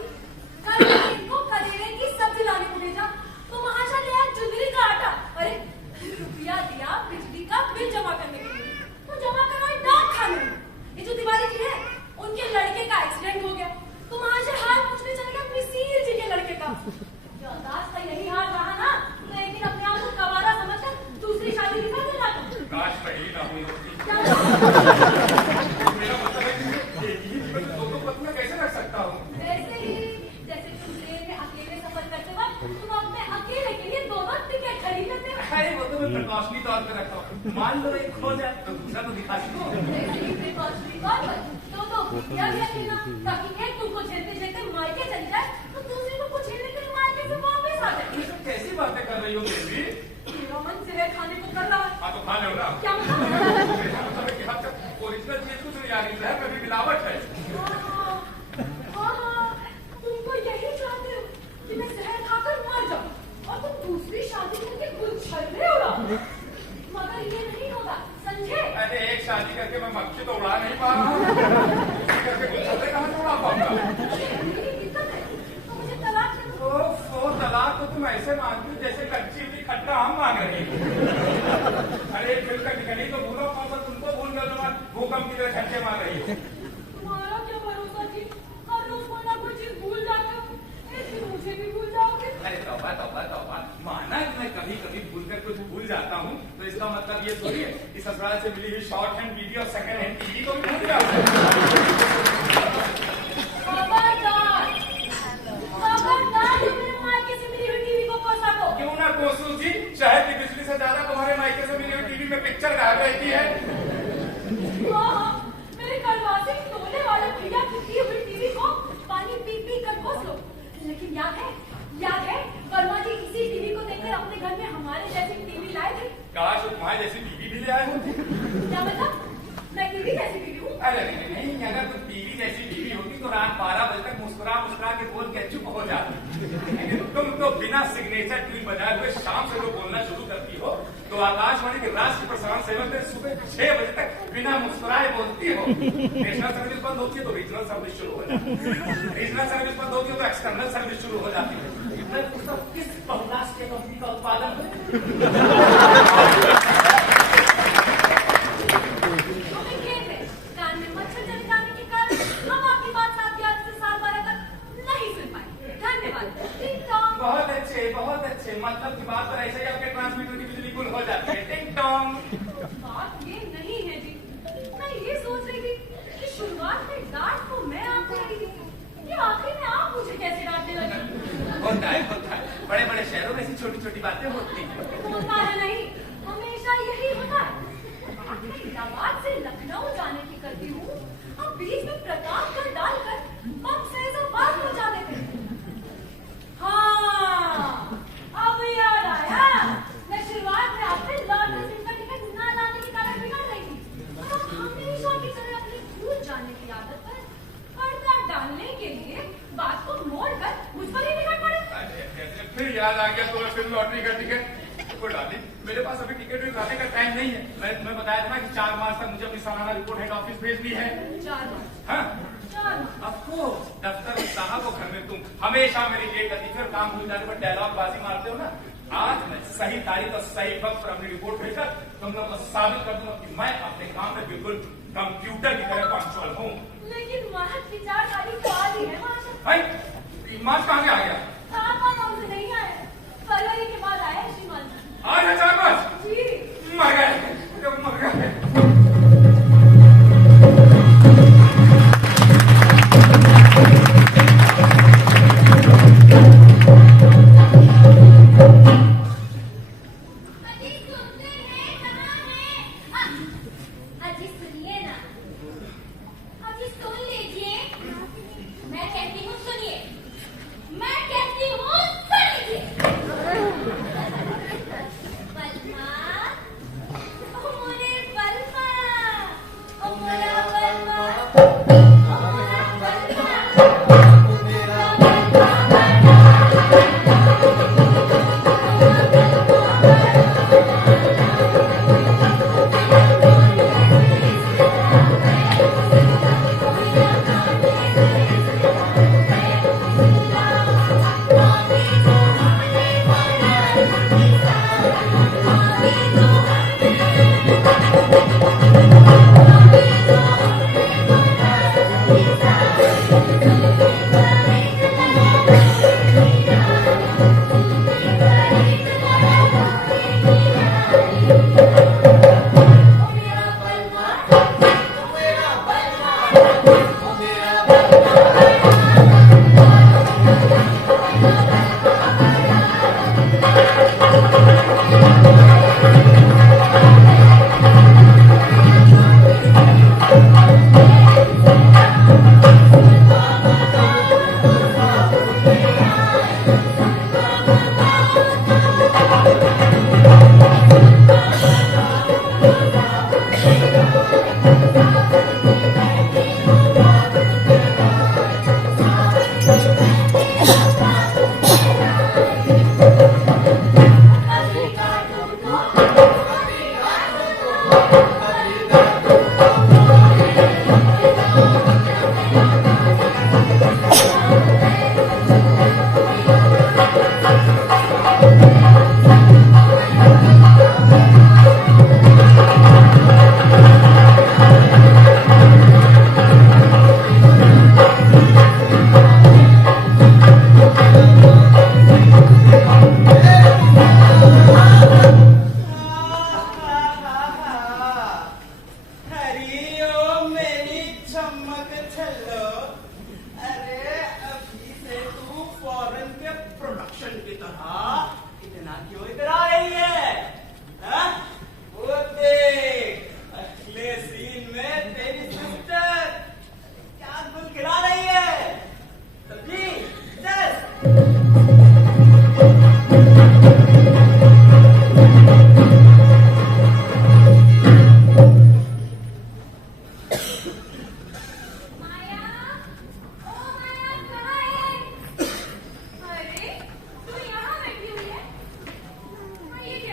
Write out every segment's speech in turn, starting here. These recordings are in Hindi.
इनको करेरे की सब्जी लाने को भेजा तो महाशय ने आज जुंदरी अरे वो तो मैं प्रिकॉशनरी तौर पे रखता हूँ, मान लो एक खो जाए तो दूसरा तो दिखा दूँ। ताकि एक तुमको झेलते झेलते मायके चली जाए तो दूसरी को झेलने के लिए मायके से वापस आ जाए। ये सब कैसी बातें कर रही हो बेबी? मेरा मन सिरे खाने को कर रहा है। हाँ तो खा लो ना। क्या मतलब? ओरिजिनल चीज कुछ नहीं आ रही है, कभी मिलावट है। हाँ, तुमको यही चाहते हो कि मैं जहर खाकर मर जाऊं और तुम दूसरी शादी करके कुछ छलने उड़ाओ। मगर ये नहीं होगा, समझे? अरे एक शादी करके मैं मक्खी तो उड़ा नहीं पा रहा हूँ, करके कुछ छल्ले कहाँ से उड़ा पाऊंगा? मुझे तलाक दे दो। तलाक तो तुम ऐसे मांगती हो जैसे कच्ची हुई खट्टा हम मांग रही हो। अरे फिर का निकली तो भूलो कौन सा, तुमको भूल गए, तुम भूकंप की तरह छक्के मार रही हो। तुम्हारा क्या भरोसा जी, हर रोज कोई ना कोई चीज भूल जाते हो, ऐसे मुझे भी भूल जाओगे? अरे तौबा तौबा तौबा, माना कि मैं कभी कभी भूल कर कुछ भूल जाता हूँ तो इसका मतलब ये थोड़ी है कि ससुराल से मिली हुई शॉर्ट हैंड वीडियो और सेकंड हैंड टीवी को भी भूल जाओगे। क्यों ना कोसू जी, शहर की बिजली से ज्यादा तुम्हारे मायके से मिली हुई टीवी में पिक्चर गायब रहती है। मेरे करवासी तोले वाले भैया की दी हुई टीवी को पानी पी पी कर घोस लो। लेकिन याद है वर्मा जी इसी टीवी को देखकर अपने घर में हमारे जैसी टीवी लाए थे। काश तुम्हारे जैसी टीवी भी ले आए होते। क्या मतलब? मैं टीवी जैसी टीवी हूँ? अरे नहीं, अगर तुम टीवी जैसी टीवी होती तो रात 12 बजे तक मुस्कुरा के बोल के चुप हो जाती। तुम तो बिना सिग्नेचर ट्यून बजाए हुए शाम से जो बोलना शुरू करती हो तो आकाशवाणी के राष्ट्रीय प्रसारण सेवा में सुबह 6 बजे तक बिना मुस्कुराए बोलती हो। नेशनल सर्विस बंद होती है तो रीजनल सर्विस शुरू हो जाती है, रीजनल सर्विस बंद होती है तो एक्सटर्नल सर्विस शुरू हो जाती है। किस बहुराष्ट्रीय कंपनी का उत्पादन है? बहुत अच्छे, मतलब की बात पर ऐसे आपके ट्रांसमीटर की बिजली गुल हो जाती है। टिंग टोंग। बात ये नहीं है जी, मैं ये सोच रही थी कि शुरुआत में डांट तो मैं आपको रही थी, ये आखिर में आप मुझे कैसे डांटने लगे? होता है, बड़े बड़े शहरों में ऐसी छोटी छोटी बातें होती हैं। होता है नहीं, हमेशा यही होता है। इलाहाबाद से लखनऊ जाने की करती हूँ, अब बीच में प्रतापगढ़ डालकर बम फैजाबाद पहुंचा देते हैं। हाँ, अब याद आया, मैं शुरुआत में आपसे लॉटरी का टिकट ना लाने के कारण बिगड़ रही थी। अब हमेशा की तरह अपनी भूल जाने की आदत पर पर्दा डालने के लिए बात को मोड़कर मुझ पर ही बिगड़ पड़े। फिर याद आ गया तो फिर लॉटरी का टिकट को डाली। मेरे पास अभी टिकट उठाने का टाइम नहीं है। मैं बताया था ना कि 4 मार्च तक मुझे अपनी सालाना रिपोर्ट हेड ऑफिस भेजनी है। 4 मार्च? हाँ, 4 मार्च। आपको दफ्तर में साहब को घर में तुम हमेशा मेरी गेट लतीफे और काम भूल जाने पर डायलॉग बाजी मारते हो ना। आज मैं सही तारीख और सही वक्त पर अपनी रिपोर्ट भेजकर तुम लोग को साबित कर दूंगा कि मैं अपने काम में बिल्कुल कंप्यूटर की तरह पंक्चुअल हूँ। लेकिन मार्च की 4 तारीख को आ रही है भाई, मार्च कहाँ से आ गया? हमसे नहीं आए, फरवरी के बाद आए श्रीमान। आज है 4 मार्च? जी। मर गए।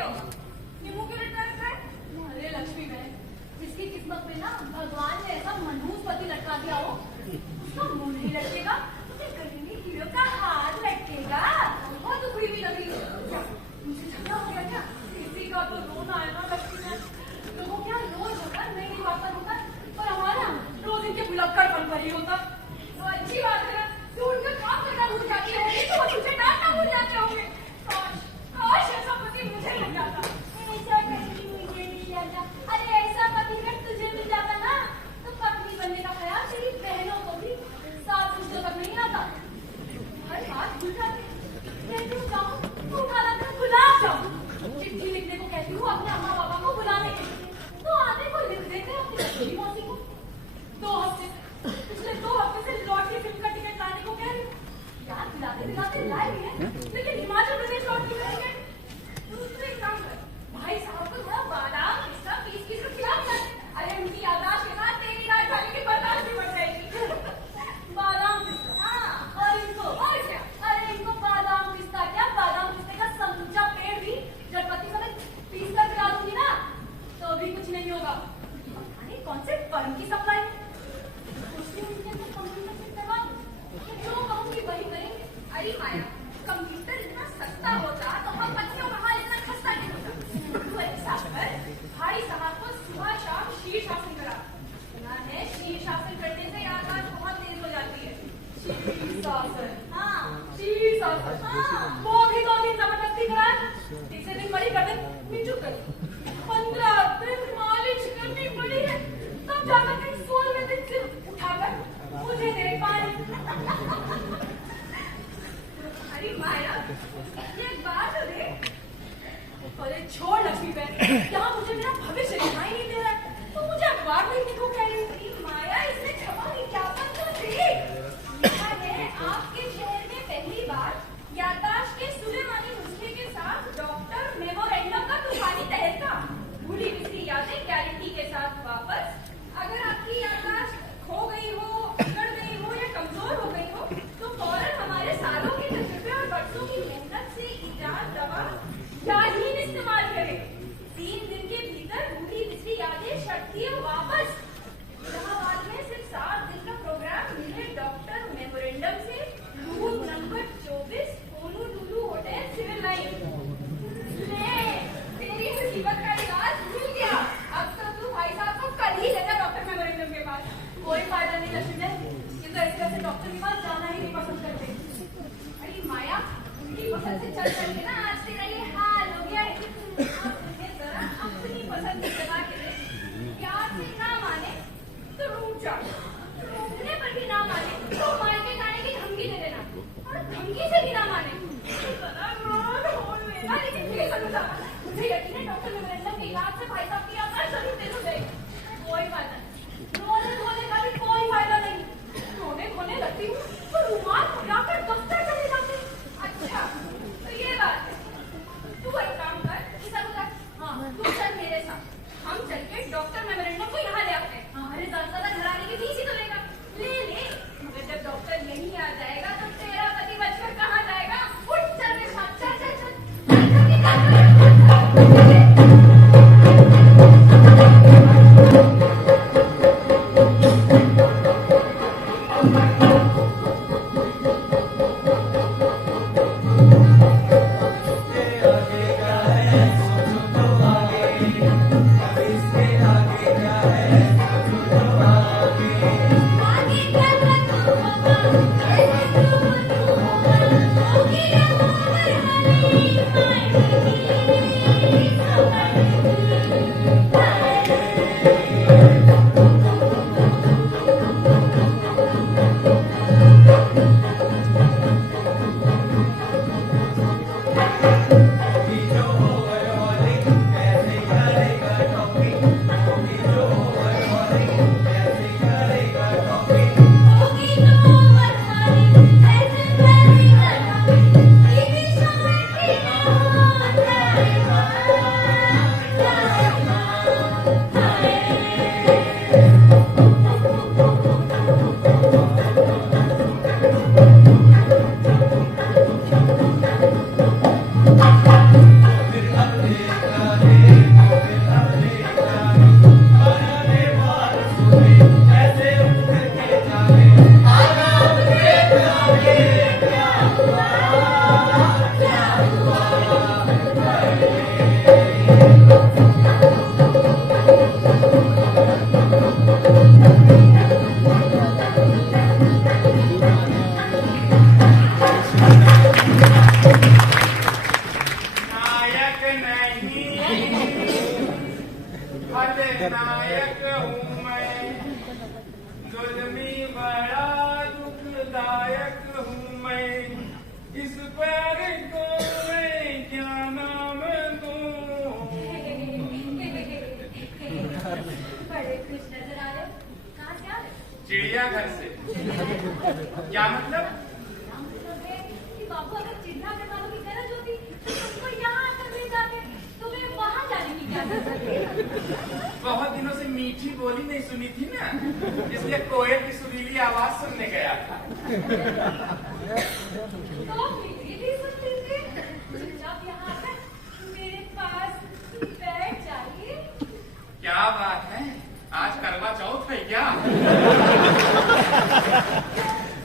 होगा? ये मुंह क्यों लटका रखा है? अरे लक्ष्मी बहन, जिसकी किस्मत में ना भगवान ने ऐसा मनहूस पति लटका दिया हो, उसका मुंह नहीं लटकेगा, उसके गरीबी हीरो का हाथ लटकेगा। बहुत दुखड़ी भी लग रही है। मुझे झगड़ा हो गया क्या? किसी का तो रोना आया ना लक्ष्मी बहन। लोगों क्या रोज होता है, नई बात पर होता है, पर हमारा रोज इनके भुलक्कड़पन पर ही होता। तो अच्छी बात है ना, तू उनका काम करना भूल जाती होगी, तो वो तुझे डांटना भूल जाते होंगे। काश ऐसा पति मुझे मिल जाता। ऐसा कहीं मुझे मिल जाता। अरे ऐसा पति अगर तुझे मिल जाता ना, तो पत्नी बनने का ख्याल तेरी बहनों को भी 7 पुश्तों तक नहीं आता। हर बात भूल जाती। कहती हूँ जाऊँ तो उठा लाकर गुलाब जाऊँ। चिट्ठी लिखने को कहती हूँ अपने अम्मा पापा को बुलाने के लिए, तो आधे को लिख देते हैं अपनी लक्ष्मी मौसी को। पिछले 2 हफ्ते से लॉटरी फिल्म का टिकट लाने को कह रही हूँ। यार दिलाते लाई है, लेकिन हिमाचल प्रदेश लॉटरी का टिकट। तू एक काम कर, भाई साहब को थोड़ा बादाम पिस्ता पीस के खिला कर। अरे उनकी याददाश्त के साथ तेरी राजधानी की बर्दाश्त भी बढ़ जाएगी। बादाम पिस्ता, हाँ, और इनको और क्या? अरे इनको बादाम पिस्ता क्या, बादाम पिस्ते का समूचा पेड़ भी जड़पति समेत पीस कर खिला दूंगी ना, तो भी कुछ नहीं होगा। अरे कौन से फर्म की सप्लाई? जो कहूंगी वही करेंगे। अरे माया, कंप्यूटर इतना सस्ता होता तो हम पत्नियों का हाल इतना खस्ता नहीं होता। तू ऐसा कर, भाई साहब को सुबह शाम शीर्षासन करा। सुना है शीर्षासन करने से याददाश्त बहुत तेज हो जाती है। शीर्षासन, हाँ शीर्षासन, हाँ, वो भी 2 दिन जबरदस्ती करा। तीसरे दिन बड़ी गर्दन मिंचू कर 15 दिन मालिश करनी पड़ी है, तब जाकर कहीं 16वें दिन सिर उठाकर मुझे दे पाए। अरे माया, ये बात तो दे। अरे छोड़ लक्ष्मी बहन, यहाँ मुझे मेरा भविष्य दिखाई नहीं दे रहा है, तो मुझे अखबार देखने को कह रही थी। माया, इसमें छपा विज्ञापन तो देख। लिखा है आपके शहर में पहली बार याददाश्त के सुलेमानी नुस्खे के साथ डॉक्टर मेमोरेंडम का तूफानी तहलका। भूली बिसरी यादें गारंटी के साथ वापस। अगर आपकी याददाश्त खो गई हो, बिगड़ गई हो या कमजोर हो गई हो, तो फौरन हमारे सालों के तजुर्बे और बरसों की मेहनत से इजाद दवा याहीन इस्तेमाल करें। 3 दिन के भीतर भूली बिसरी यादें शक्ति वापस। इलाहाबाद में सिर्फ 7 दिन का प्रोग्राम मिले डॉक्टर मेमोरेंडम से। Room number 24, Honolulu hotel, civil line. तेरी मुसीबत का इलाज मिल गया। अब तो तू भाई साहब को कल ही लेगा डॉक्टर मेमोरेंडम के पास। कोई फायदा नहीं लक्ष्मी बहन, ये तो ऐसे वैसे डॉक्टर के पास जाना ही नहीं पसंद करते। अरे माया, उनकी पसंद से चल करके ना आज तेरा ये हाल हो गया है। अब उन्हें जरा अपनी पसंद की जगह के लिए प्यार से ना माने तो रूठ जाओ, रूठने पर भी ना माने तो मायके जाने की धमकी दे देना, और धमकी से भी ना माने तो जरा रोड होल लेना। लेकिन ये समझा, मुझे यकीन है डॉक्टर मेमोरेंडम के इलाज से भाई साहब की यात्रा जरूर तेज हो जाएगी। कोई फायदा नहीं, रोने धोने का भी कोई फायदा नहीं। रोने धोने लगती हूँ तो रुमाल उठाकर दफ्तर चले जाते। अच्छा, तो ये बात है। तू एक काम कर, सब कर, हाँ तू चल मेरे साथ। हम चल के डॉक्टर मेमोरेंडम को यहाँ ले आते हैं। हाँ, अरे ज्यादा घराने की फीस ही तो लेगा। ले मगर जब डॉक्टर यहीं आ जाएगा तो तेरा पति बचकर कहाँ जाएगा? उठ चल मेरे साथ, चल चल चल। आगे खलनायक हूँ मैं, जुल्मी बड़ा दुखदायक हूँ मैं, इस पर को मैं क्या नाम दूं? बड़े खुश नजर आ रहे हो। कहाँ से आ रहे हो? चिड़ियाघर से। क्या मतलब? है कि बाबू अगर चिड़ियाघर वालों की गरज होती तो तुमको यहाँ आकर ले जाते, तुम्हें वहाँ जाने की क्या जरूरत है? बहुत दिनों से मीठी बोली नहीं सुनी थी ना, इसलिए कोयल की सुरीली आवाज सुनने गया था। तो मेरी भी सुनती थी। चुपचाप यहाँ आकर मेरे पास बैठ जाइए। क्या बात है, आज करवा चौथ है क्या?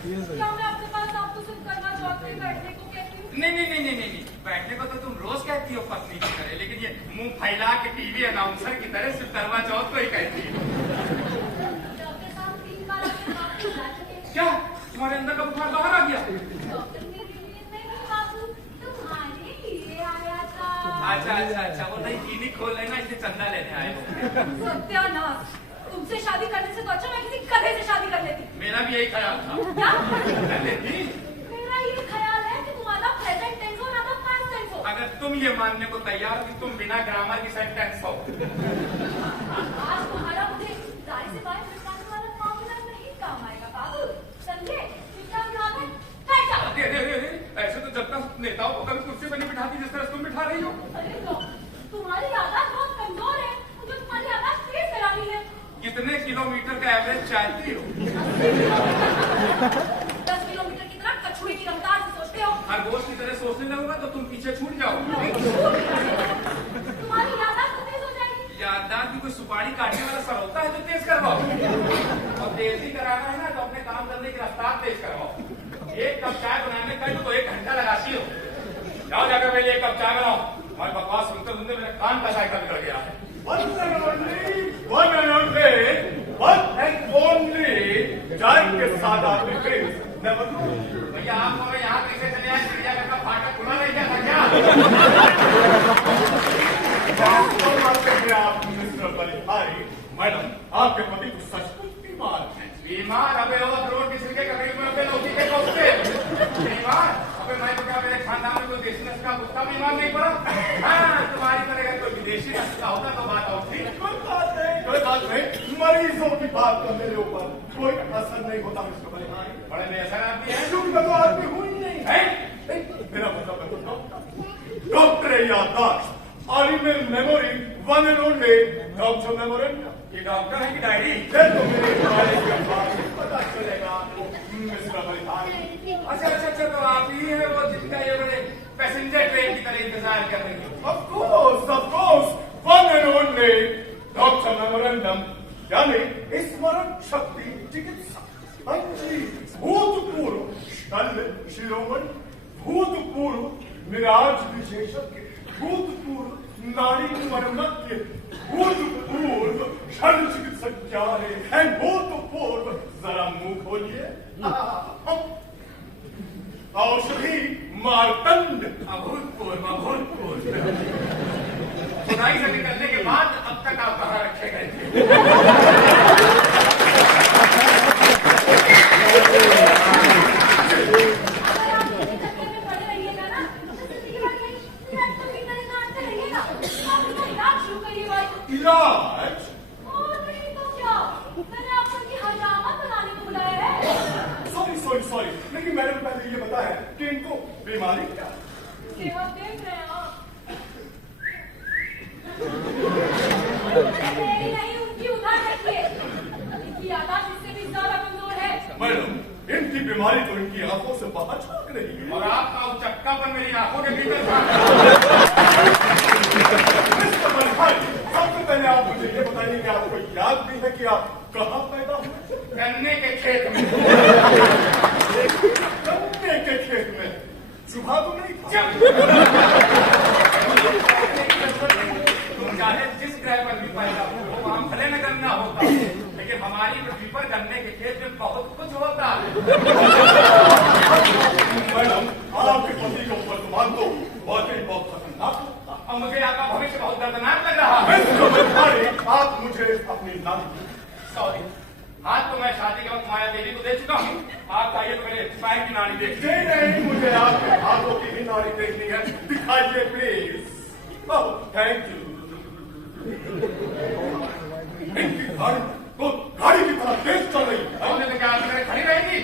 क्या मैं आपके पास आपको सिर्फ करवा चौथ में बैठने को कहती हूँ? नहीं, बैठने को तो तुम रोज कहती हो पत्नी की तरह, लेकिन ये मुंह फैला के टीवी अनाउंसर की तरह सिर्फ करवा चौथ को ही कहती हो। डॉक्टर साहब 3 बार आपके हाथ में जा चुके हैं। क्या तुम्हारे अंदर का बुखार बाहर आ गया? डॉक्टर मेरे लिए नहीं बाबू, तुम्हारे लिए आया था। अच्छा, वो नई क्लिनिक खोल लेना, इसलिए चंदा लेने आए हो। सत्यानाश, तुमसे शादी करने से तो अच्छा मैं किसी गधे से शादी कर लेती। मेरा भी यही ख्याल था। क्या? कर लेती। मेरा ये ख्याल है कि तुम्हारा प्रेजेंट टेंस हो ना तो पास्ट टेंस हो। अगर तुम ये मानने को तैयार हो कि तुम बिना ग्रामर की सेंटेंस हो। आज तुम्हारा मुझे दाढ़ी से बाल कटवाने वाला मामला नहीं काम आएगा बाबू, समझे? चुपचाप यहाँ पर बैठ जाओ। अरे, ऐसे तो जब तक नेताओं को कभी कुर्सी पर नहीं बिठाती जिस तरह तुम बिठा रही हो। अरे तुम्हारी यादाश्त बहुत कमजोर है, मुझे तुम्हारी यादाश्त तेज करानी है। कितने किलोमीटर का एवरेज चाहती हो? 10 किलोमीटर की तरह कछुए की रफ्तार से सोचते हो। खरगोश की तरह सोचने लगूंगा तो तुम पीछे छूट जाओ। तुम्हारी यादाश्त तो तेज हो जाएगी। याददाश्त की कोई सुपारी काटने वाला सर होता है जो तेज करवाओ, और तेज ही कराना है ना तो अपने काम करने की रफ्तार तेज करवाओ। एक कप चाय बनाने का तो 1 घंटा लगाती हो। जाओ जाकर पहले 1 कप चाय बनाओ। हमारी बकवास सुनते सुनते मेरे कान का साइकिल बिगड़ गया है। One and only चाय के साथ आपने प्रेम never know। भैया आप हमें यहाँ कैसे चले आए? चिड़ियाघर का फाटक खुला नहीं गया था क्या? आप मिस्टर बलिहारी, मैडम आपके पति तो सचमुच बीमार है। बीमार? अबे वो करोड़ की सिरके का करीब में अपने लौकी के कोफ्ते। बीमार? अबे मैं तो क्या मेरे खानदान में कोई देशी नस्ल का कुत्ता बीमार नहीं पड़ा? हाँ, तुम्हारी तरह का कोई विदेशी नस्ल का होता तो बात और थी। कोई बात नहीं, मरीजों की बात का मेरे ऊपर कोई असर नहीं होता मिस्टर बलिहारी। बड़े बेअसर आदमी है। क्योंकि मैं तो आदमी हुई नहीं हैं? मेरा मतलब है तो डॉक्टर याददाश्त, आलिम memory, one and only doctor memorandum. ये डॉक्टर है कि डायरी? ये तो मेरे बारे के बाद ही पता चलेगा मिस्टर बलिहारी। अच्छा, तो आप ही है वो जिनका ये बड़े पैसेंजर ट्रेन की तरह इंतजार कर रही हो। Of course, one and only doctor memorandum, यानी स्मरण शक्ति चिकित्सा। अच्छी भूतपूर्व शल्य शिरोमणि, भूतपूर्व मिराज विशेषज्ञ, भूतपूर्व नाड़ी मरम्मज्ञ, भूतपूर्व शल्य चिकित्सक क्या है, एंड भूतपूर्व जरा मुंह खोलिए। औषधि मार्तंड। अभूतपूर्व। खुदाई से निकलने के बाद अब तक आप कहाँ रखे गए थे? इलाज? सॉरी, लेकिन मैंने पहले ये बताया कि इनको बीमारी क्या है? देख रहे हैं आप? नहीं, उनकी उधार रखिए। इनकी यादाश्त इससे भी ज्यादा कमजोर है। मैडम, इनकी बीमारी तो इनकी आंखों से बाहर झांक रही है। और आपका उचक्कापन मेरी आंखों के भीतर था। मिस्टर बलिहारी, सबसे पहले आप मुझे ये बताइए कि आपको याद भी है कि आप कहाँ पैदा हुए? गन्ने के खेत में। गन्ने के खेत में? चूहा तो नहीं था? तुम चाहे जिस ग्रह पर भी पैदा हो वहाँ भले न गन्ना होता, लेकिन हमारी पृथ्वी पर गन्ने के खेत में बहुत कुछ होता है। मैडम, आपके पति को वर्तमान तो वाकई बहुत खतरनाक लगता। और मुझे आपका भविष्य बहुत दर्दनाक लग रहा है। आप मुझे अपनी नानी। सॉरी, हाथ तो मैं शादी के वक्त माया देवी को दे चुका हूँ। आप चाहिए तो मेरे पैर की नानी देख। नहीं, मुझे आपके हाथों की ही नानी देखनी है। दिखाइए प्लीज। Oh, thank you. इनकी गाड़ी तो गाड़ी की तरह तेज चल रही है। हमने तो क्या मेरे खड़ी रहेगी?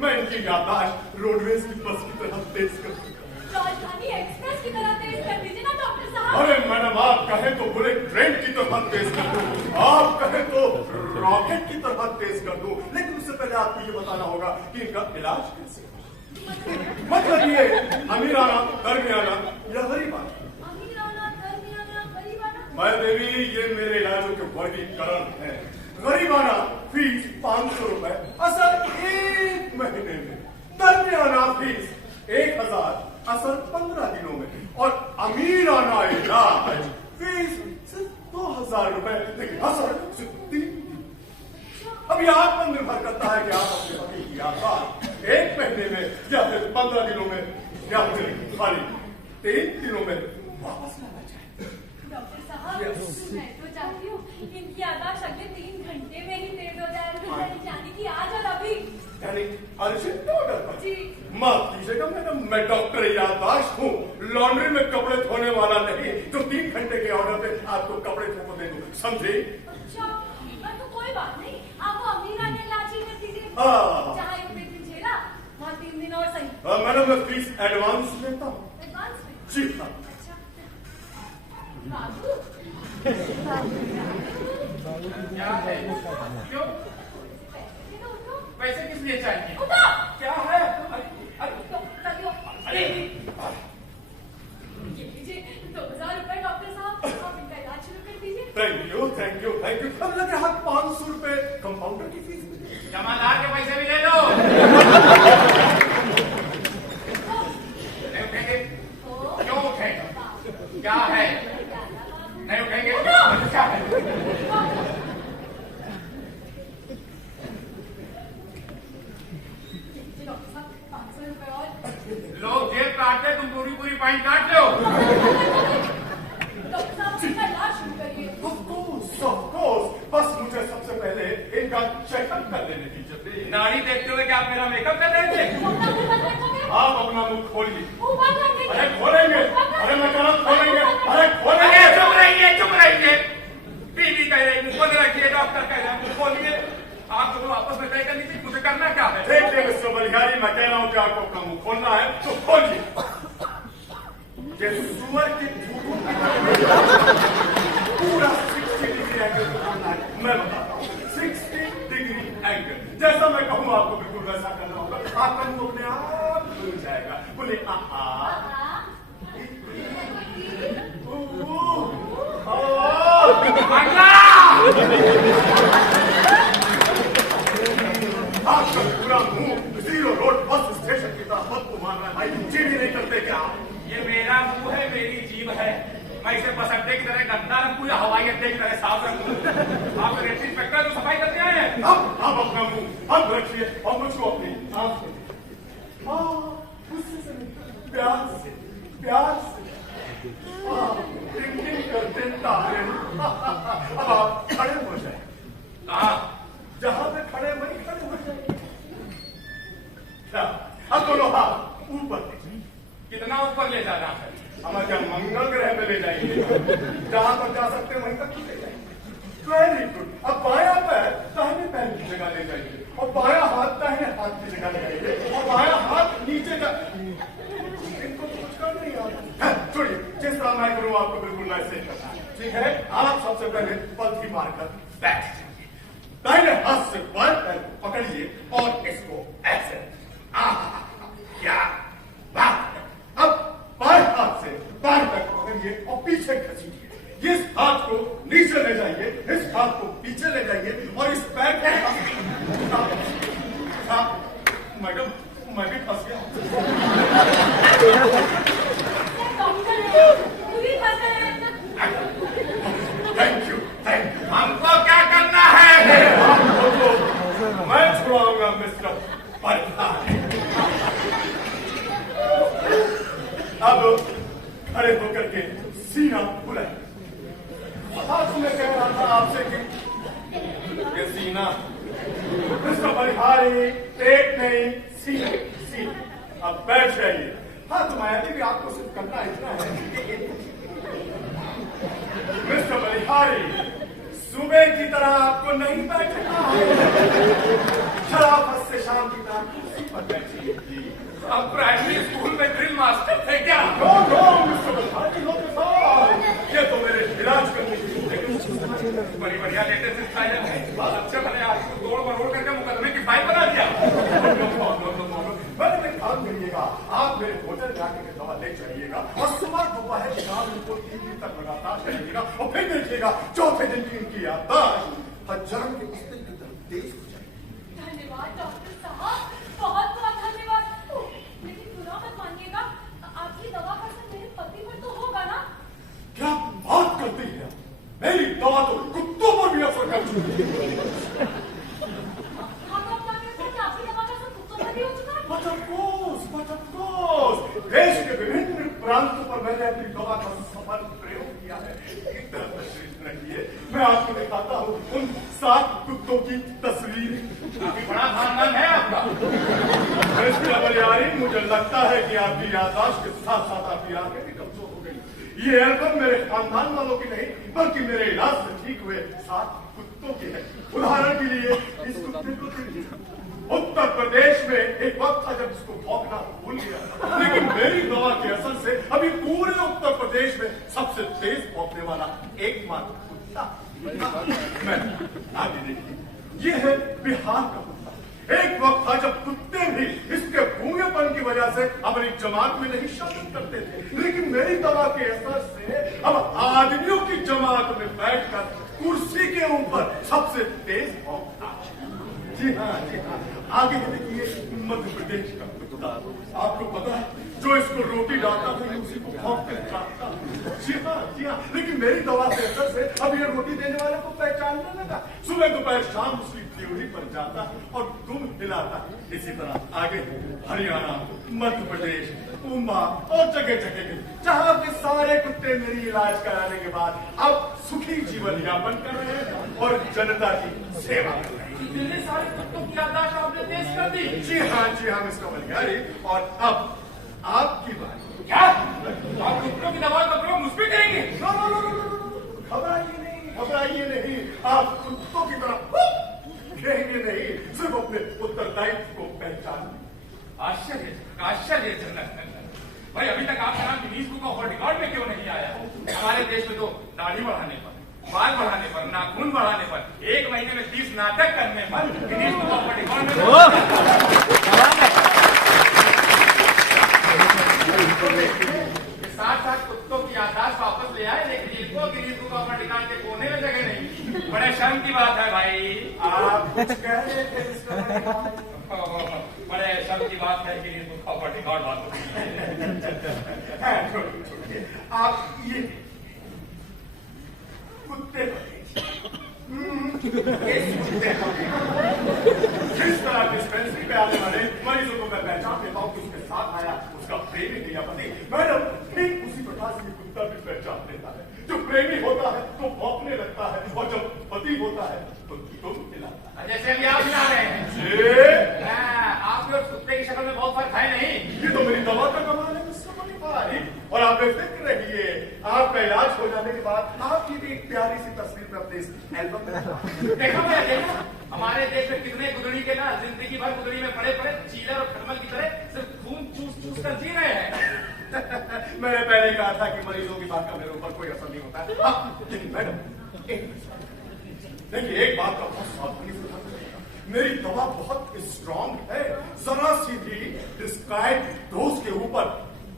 मैं इनकी याददाश्त रोडवेज की बस की तरह तेज कर दूंगा। राजधानी एक्सप्रेस की तरह तेज कर दीजिए ना डॉक्टर साहब। अरे मैडम, आप कहें तो बुलेट ट्रेन की तरह तेज कर दूं, आप कहें तो रॉकेट की तरह तेज कर दूं, लेकिन उससे पहले आपको ये बताना होगा कि इनका इलाज कैसे हो। मतलब ये अमीर आना, दरमियाना या गरीब आना। अमीर आना, दरमियाना, गरीब आना। मैं देवी, ये मेरे इलाजों के वर्गीकरण है। गरीबाना फीस 500 रुपए, असल 1 महीने में। दरमियाना फीस 1000, असल 15 दिनों में। और अमीराना इलाज फीस सिर्फ 2000 रुपए, लेकिन असल सिर्फ 3 दिन। अब यहाँ पर निर्भर करता है कि आप अपने वकील की यात्रा 1 महीने में या फिर 15 दिनों में या फिर खाली 3 दिनों में वापस लाना चाहें। डॉक्टर साहब, मैं तो चाहती हूँ इनकी याददाश्त अगले 3 घंटे में ही तेज हो जाए, यानी कि आज और अभी। यानी अर्जेंट ऑर्डर पर। जी। माफ कीजिएगा मैडम, मैं डॉक्टर याददाश्त हूँ, लॉन्ड्री में कपड़े धोने वाला नहीं जो 3 घंटे के ऑर्डर पे आपको कपड़े धो को दे दूं, समझे? अच्छा, तो कोई बात नहीं, आप वो अमीर आने इलाज ही कर दीजिए। हाँ। जहाँ 1 दिन झेला, वहाँ 3 दिन और सही। मैडम, मैं फीस एडवांस लेता हूँ। एडवांस में? जी हाँ। अच्छा। बाबू। क्या है? क्यों? पैसे दो, उठो। पैसे किस लिए चाहिए? उठो। क्या है? ये लीजिए 2000 रुपए डॉक्टर साहब, आप इनका इलाज शुरू कर दीजिए। Thank you, thank you, thank you. अब लग रहा है 500 रुपए कंपाउंडर की फीस में। जमादार के पैसे भी ले लो। नहीं उठेंगे? क्यों उठेंगे? क्या है? नहीं उठेंगे? क्या है? डॉक्टर साहब 500 रुपए और। लोग जेब काटते, तुम पूरी पैंट काट लो। डॉक्टर साहब इनका इलाज शुरू करिए। Of course, बस मुझे सबसे पहले इनका चेकअप कर लेने दीजिए। नाड़ी देखते हुए क्या आप मेरा मेकअप कर रहे थे? अपना मुंह बंद रखोगे? आप अपना मुंह खोलिए। मुंह बंद रखेंगे। अरे खोलेंगे, अरे मैं कह रहा हूं खोलेंगे, अरे अरे खोलेंगे। चुप रहिए, चुप रहिए। बीवी कह रही मुंह बंद रखिए, डॉक्टर कह रहा है मुंह खोलिए। आप दोनों आपस में तय कर लीजिए मुझे करना क्या है। देखिए मिस्टर बलिहारी, मैं कह रहा हूं कि आपको अपना मुंह खोलना है तो खोलिए। ये सुअर की थूथू की तरह पूरा 60 डिग्री एंगल पे खोलना है। मैं बताता हूँ 60 डिग्री एंगल, जैसा मैं कहूँ आपको बिल्कुल वैसा करना होगा। आपका मुंह अपने आप खुल जाएगा। बोले आहा, आपका पूरा मुंह 0 रोड बस स्टेशन की तरह बदबू मार रहा है। भाई चीनी नहीं करते क्या? ये मेरा मुंह है, मेरी जीभ है। मैं इसे बस अड्डे की तरह गंदा रखूं या हवाई अड्डे की तरह साफ रखूं? आप रेट इंस्पेक्टर तो सफाई करते आए हैं। आप अपना मुंह बंद रखिए और मुझको अपनी आंख से गुस्से से नहीं, प्यार से टिंग करते तारे। अब आप खड़े हो जाए। कहाँ? जहां पे खड़े वहीं खड़े हो जाए। क्या? अब दोनों हाथ ऊपर। कितना ऊपर ले जाना है? हमें क्या मंगल ग्रह पे ले जाएंगे? जहां तक जा सकते हैं वहीं तक ले जाएंगे। Very good. अब बायां पैर दाहिने पैर की जगह ले जाइए और बायां हाथ दाहिने हाथ की जगह ले जाइए और बायां हाथ नीचे जा। इनको कुछ कर नहीं आता। छोड़िए, जिस तरह मैं करूँ आपको बिल्कुल वैसे ही करना है। ठीक है? आप सबसे पहले पलथी मारकर बैठ जाइए। दाहिने हाथ से बाएं पैर को पकड़िए और इसको ऐसे। क्या बात है। अब बाएं हाथ से बाएं पैर को पकड़िए और पीछे खींचिए। इस हाथ को नीचे ले जाइए, इस हाथ को पीछे ले जाइए और इस पैर को मैडम, मैं भी फंस गया। Thank you, thank you. हमको क्या करना है? मैं छुड़ाऊंगा मिस्टर बलिहारी। अब खड़े होकर के सीना बुलाए। हाथ में कह रहा था आपसे कि ये सीना मिस्टर बलिहारी, पेट नहीं, सीना। अब बैठ जाइए। हाँ, तो मायादेवी आपको सिर्फ करना इतना है मिस्टर बलिहारी, सुबह की तरह आपको नहीं बैठना है, शराफत से शाम की तरह कुर्सी पर बैठिए। अब प्राइमरी स्कूल में ड्रिल मास्टर थे क्या? नो नो मिस्टर बलिहारी, नो ये तो मेरे इलाज करने की बड़ी बढ़िया लेटेस्ट स्टाइल है। अच्छे भले आपको तोड़ मरोड़ करके मुकदमे की फाइल बना दिया। मैंने एक काम करिएगा, आप मेरे होटल जाके के दवा ले जाइएगा और सुबह दोपहर शाम इनको 3 दिन तक लगातार करिएगा और फिर देखिएगा चौथे दिन की इनकी याददाश्त हजारों के पुस्तक की तरफ तेज हो जाएगी। धन्यवाद डॉक्टर साहब, बहुत बहुत धन्यवाद। लेकिन बुरा मत मानिएगा, आपकी दवा का असर मेरे पति पर तो होगा ना? क्या बात करती है? मेरी दवा तो कुत्तों पर भी असर कर चुकी है। आपकी दवा का असर कुत्तों पर भी हो चुका है? But of course, देश के विभिन्न प्रांतों पर मैंने अपनी दवा का सफल प्रयोग किया है। एक तरफ तशरीफ रखिए, मैं आपको दिखाता हूँ उन 7 कुत्तों की तस्वीर। काफी बड़ा खानदान है आपका। मिस्टर बलिहारी, मुझे लगता है कि आपकी याददाश्त के साथ साथ आपकी आंखें भी कमजोर हो गई। ये एल्बम मेरे खानदान वालों की नहीं, बल्कि मेरे इलाज से ठीक हुए 7 कुत्तों की है। उदाहरण के लिए इस कुत्ते को देखिए। उत्तर प्रदेश में एक वक्त था जब इसको भौंकना भूल गया, लेकिन मेरी दवा के असर से अभी पूरे उत्तर प्रदेश में सबसे तेज भौंकने वाला एकमात्र कुत्ता मैं। आगे देखिए, ये है बिहार का कुत्ता। एक वक्त था जब कुत्ते भी इसके गूंगेपन की वजह से अपनी जमात में नहीं शामिल करते थे, लेकिन मेरी दवा के असर से अब आदमियों की जमात में बैठकर कुर्सी के ऊपर सबसे तेज भौंकता है। जी हाँ, आगे देखिए मध्य प्रदेश का कुत्ता। आपको पता है, जो इसको रोटी डालता था उसी को भौंक कर काटता। जी हाँ, लेकिन मेरी दवा के असर से अब ये रोटी देने वाले को पहचानने लगा। सुबह दोपहर शाम उसकी ड्यूटी पर जाता और दुम हिलाता। इसी तरह आगे हरियाणा, मध्य प्रदेश, मुंबा और जगह जगह के जहाँ के सारे कुत्ते मेरी इलाज कराने के बाद अब सुखी जीवन यापन कर रहे हैं और जनता की सेवा कर रहे हैं। इतने सारे कुत्तों की याददाश्त आपने तेज कर दी। जी हाँ मिस्टर बलिहारी, और अब आपकी बात। क्या आप कुत्तों की दवा का प्रयोग मुझ पे करेंगे? घबराइए नहीं, आप कुत्तों की तरह कहेंगे नहीं, सिर्फ अपने उत्तरदायित्व को पहचान। आश्चर्यजनक। भाई, अभी तक आपका नाम Guinness book of world record में क्यों नहीं आया? हमारे देश में तो दाढ़ी बढ़ाने पर, बाल बढ़ाने पर, नाखून बढ़ाने पर, 1 महीने में 30 नाटक करने पर Guinness book of world record में साथ कुत्तों की याददाश्त वापस ले आए, लेकिन इनको Guinness book of world record के कोने में जगह नहीं। बड़े शर्म की बात है भाई। आप कुछ कह रहे थे मिस्टर बलिहारी? बड़े शर्म की बात है Guinness book of world record बात होती। आप ये कुत्ते जिस तरह डिस्पेंसरी पे आने वाले मरीजों को मैं पहचान लेता हूँ कि उसके साथ आया उसका प्रेमी या पति, मैडम ठीक उसी प्रकार से कुत्ता भी पहचान लेता है। जो प्रेमी होता है तो भौंकने लगता है और जब पति होता है तो तुम खिलाता है। जैसे अभी आप खिला रहे हैं। आपके और कुत्ते की शक्ल में बहुत फर्क है नहीं। ये तो मेरी दवा का कमाल है मिस्टर बलिहारी, और आप बेफिक्र रहिए, आपका इलाज हो जाने के बाद आपकी भी एक प्यारी सी तस्वीर में अपने इस एल्बम में देखा हमारे देश में कितने गुदड़ी के ना जिंदगी भर गुदड़ी में पड़े पड़े चीलर और खटमल की तरह सिर्फ खून चूस कर जी रहे हैं। मैंने पहले ही कहा था कि मरीजों की बात का मेरे ऊपर कोई असर नहीं होता है। लेकिन मैडम देखिए, एक बात का बहुत सावधानी से ध्यान रखिएगा, मेरी दवा बहुत स्ट्रांग है। जरा सी भी डिस्क्राइब डोज के ऊपर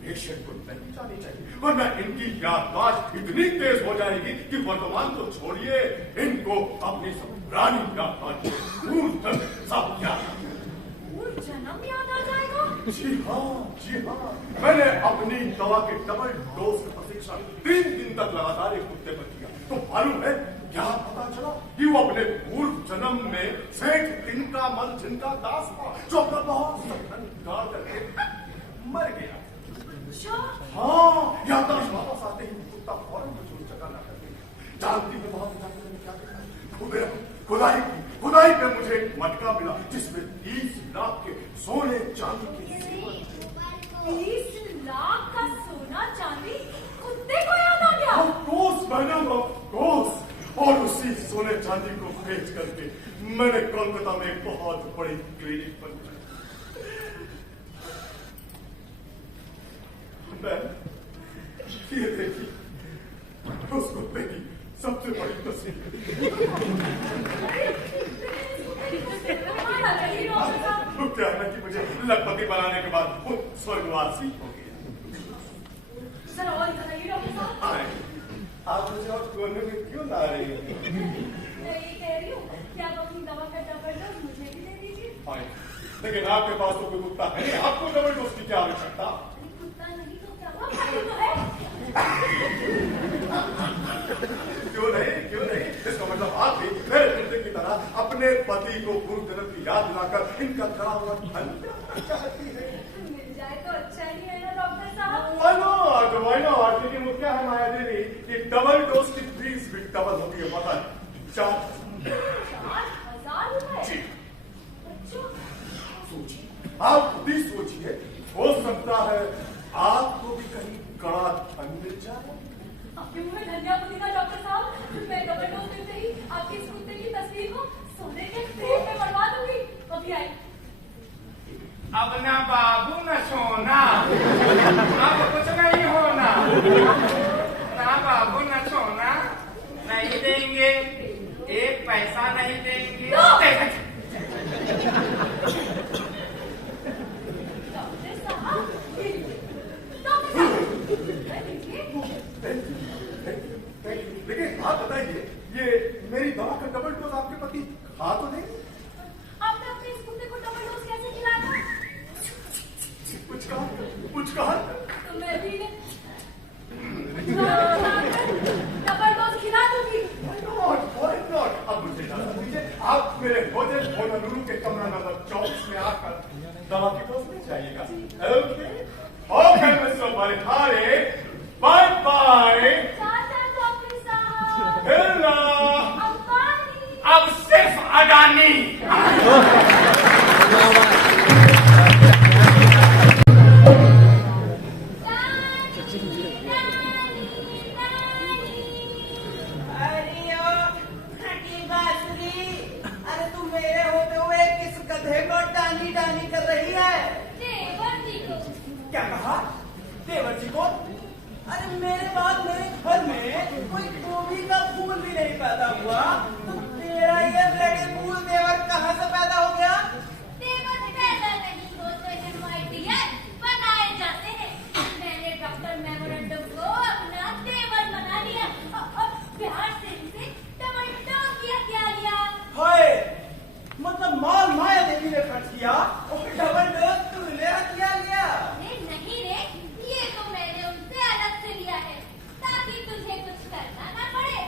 पेशेंट को नहीं जानी चाहिए, वरना इनकी याददाश्त इतनी तेज हो जाएगी कि वर्तमान तो छोड़िए, इनको अपनी सब पुरानी याददाश्त जन्म याद आ जाएगा। जी हाँ, मैंने अपनी दवा के डबल डोज का प्रशिक्षण 3 दिन तक लगातार एक कुत्ते पर किया, तो मालूम है क्या पता चला कि वो अपने पूर्व जन्म में सेठ तिनका मल जिनका दास था, जो अपना बहुत करके मर गया। अच्छा हाँ, याददाश्त वापस आते ही कुत्ता फौरन कुछ चका ना करते। जानती मैं वहां जाकर मैंने क्या देखा? खुदाई पे मुझे एक मटका मिला जिसमें 30 लाख के सोने चांदी के जेवर। 30 लाख का सोना चांदी कुत्ते को याद आ गया। Of course madam, of course. और उसी सोने चांदी को बेच करके मैंने कोलकाता में एक बहुत बड़ी क्लिनिक बनाई। ये देखिए, उस कुत्ते की सबसे बड़ी तस्वीर। तो क्या है कि मुझे लखपति बनाने के बाद खुद स्वर्गवासी हो गया। सर और बताइए डॉक्टर साहब। आप मुझे और कोने में क्यों ला रही हैं? मैं ये कह रही हूँ कि आप अपनी दवा का डबल डोज मुझे भी दे दीजिए। लेकिन आपके पास तो कोई कुत्ता है नहीं, आपको डबल डोज की क्या आवश्यकता? कुत्ता नहीं तो क्या हुआ? भाई तो है। क्यों नहीं? इसका मतलब आप भी मेरे कुत्ते की तरह अपने पति को पूर्व जन्म की याद दिलाकर इनका खड़ा हुआ धन चाहती है। मिल जाए तो अच्छा ही है ना डॉक्टर साहब। Why not? लेकिन वो क्या है माया देवी कि डबल डोज की फीस भी डबल होती है, पता है? 4,000 रुपए। जी। अच्छा सोचिए, आप भी सोचिए, हो सकता है आपको भी कहीं कड़ा धन मिल जाए। आपके मुंह में धनिया पुदीना डॉक्टर साहब। मैं डबल डोज देते ही आपकी इस कुत्ते की तस्वीर को सोने के फ्रेम में बनवा दूंगी। अभी आई। अब ना बाबू न सोना, अब कुछ नहीं होना। ना बाबू न सोना, नहीं देंगे, एक पैसा नहीं देंगे। डॉक्टर साहब, लेकिन आप बताइए, ये मेरी दवा का डबल डोज आपके पति खा तो नहीं? आपने अपने इस कुत्ते को डबल डोज कैसे खिलाया? कुछ कहा? तो मैं भी डबल डोज खिला दूंगी। Why not? अब मुझे जाना दीजिए, आप मेरे होटल होनलुलु के कमरा नंबर 24 में आकर दवा की डोज ले जाइएगा। ओके मिस्टर बलिहारी, बाय बाय। डॉक्टर साहब। हेलो। अंबानी। अब सिर्फ अडानी। अरे तुम मेरे होते हुए किस गधे को डानी डानी कर रही है? देवर जी को। क्या कहा? देवर जी को? अरे मेरे बाद मेरे घर में कोई गोभी का फूल भी नहीं पैदा हुआ, तो तेरा ये ब्लडी फूल देवर कहाँ से पैदा हो गया? देवर पैदा नहीं होते हैं माय डियर, बनाए जाते हैं। मैंने डॉक्टर मेमोरेंडम को अपना देवर बना लिया और प्यार से इसे डबल डोज दिया लिया। हाय, मतलब माल माया देवी ने खर्च किया और डबल डोज तूने किया लिया? अरे नहीं रे, ये तो मैंने उनसे अलग से लिया है ताकि तुझे कुछ करना ना पड़े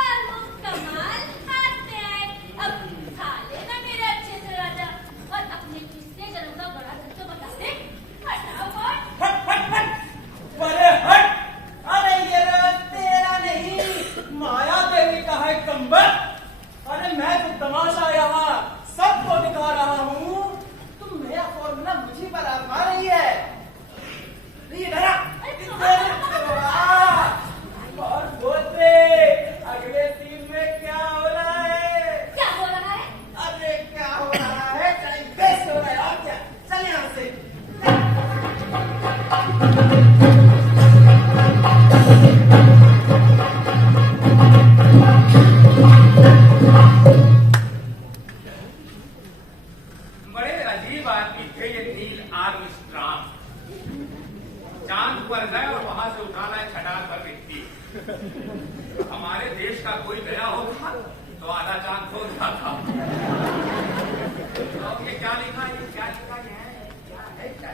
और मुफ्त का माल हाथ में आए। अब खा लेना मेरे अच्छे से राजा और अपने पिछले जन्म का बड़ा धन तो बता दे। फटाफट। हट हट हट, अरे हट। अरे ये रोज तेरा नहीं, माया देवी का है कंबल। अरे मैं तो तमाशा यहाँ सबको दिखा रहा हूँ, तुम मेरा फॉर्मूला मुझे पर आजमा रही है। ये डरा, और बोलते अगले सीन में क्या हो रहा है? क्या हो रहा है? अरे क्या हो रहा है? टाइम वेस्ट हो रहा है और क्या? चल यहाँ से। बड़े अजीब आदमी थे ये नील आर्मस्ट्रांग। चांद पर गए और वहां से उठा लाए खटाल पर मिट्टी। हमारे देश का कोई गया होता तो आधा चांद खो जाता। तो ये क्या लिखा है? क्या लिखा है? क्या है? क्या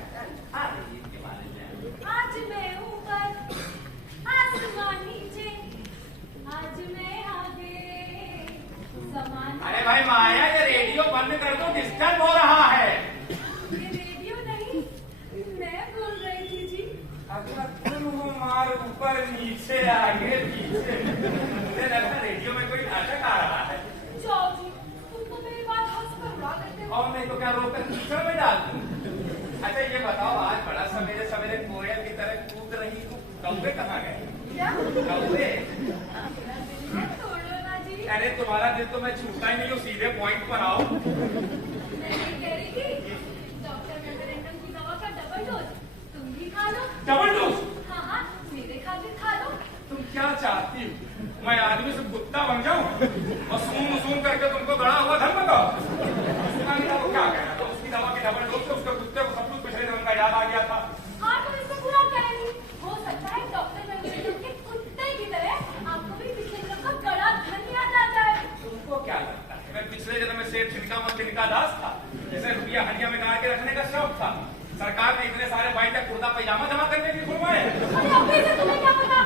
है इसके बारे में? आज मैं ऊपर, आसमान नीचे, आज मैं आगे, ज़माना। अरे भाई माया, ये रेडियो बंद कर दो, डिस्टर्ब हो रहा है। ये रेडियो नहीं, मैं बोल रही थी जी। अच्छा मार ऊपर नीचे आगे पीछे। मुझे लगा रेडियो में कोई नाटक आ रहा है। जाओ जी, तुम तो मेरी बात हंस कर उड़ा करते हो। और नहीं तो क्या रोककर कीचड़ में डाल दूं? अच्छा ये बताओ, आज बड़ा सवेरे सवेरे कोयल की तरह कूद रही तू, कौवे कहाँ गए? क्या? कौवे? छोड़ो ना जी। अरे तुम्हारा दिल तो मैं छूटता ही नहीं हूँ, सीधे पॉइंट पर आओ। मैं ये कह रही थी, डॉक्टर मेमोरेंडम की दवा का डबल डोज तुम भी खा लो। Double dose? हाँ हाँ, मेरे खातिर खा लो। तुम क्या चाहती हो? मैं आदमी से कुत्ता बन जाऊं और सूम करके तुमको गड़ा हुआ धन बताओ? वो क्या कह रहा था? उसकी दवा की डबल डोज से उसके कुत्ते को सब कुछ पिछले जन्म का याद आ गया था। हाँ तो इसमें बुरा क्या है? हो सकता है डॉक्टर मेमोरेंडम के कुत्ते की तरह आपको भी पिछले जन्म का गड़ा धन याद आ जाए। तुमको क्या लगता है मैं पिछले जन्म में सेठ तिनका दास था, जिसे रुपया हंडिया में गाड़ के रखने का शौक था? सरकार ने इतने सारे भाई का कुर्ता पैजामा जमा करने की खुलवाए। अरे अभी से तुम्हें क्या पता?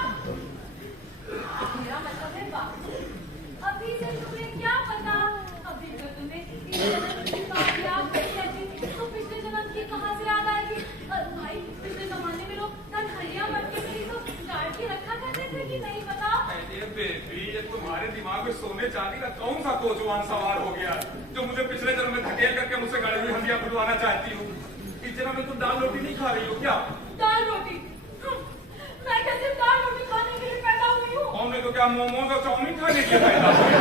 मेरा मतलब है बात। अभी से तुम्हें क्या पता? अभी तो तुम्हें इस जन्म की बात याद नहीं रहती तो पिछले जन्म की कहाँ से याद आएगी? भाई पिछले जमाने में लोग धनहरिया बन के मेरी तो गाड़ के रखा करते थे कि नहीं पता? अरे बेबी, ये तुम्हारे दिमाग में सोने चांदी का कौन सा कोचवान सवार हो गया जो मुझे पिछले जन्म में धकेल करके मुझसे गड़ी हुई हंडिया खुलवाना चाहती हूँ? इस जन्म में तुम दाल रोटी नहीं खा रही हो क्या? दाल रोटी? मैं क्या सिर्फ दाल रोटी खाने के लिए पैदा हुई हूँ? हमने तो क्या मोमोज और चाउमीन खाने के लिए पैदा हुए?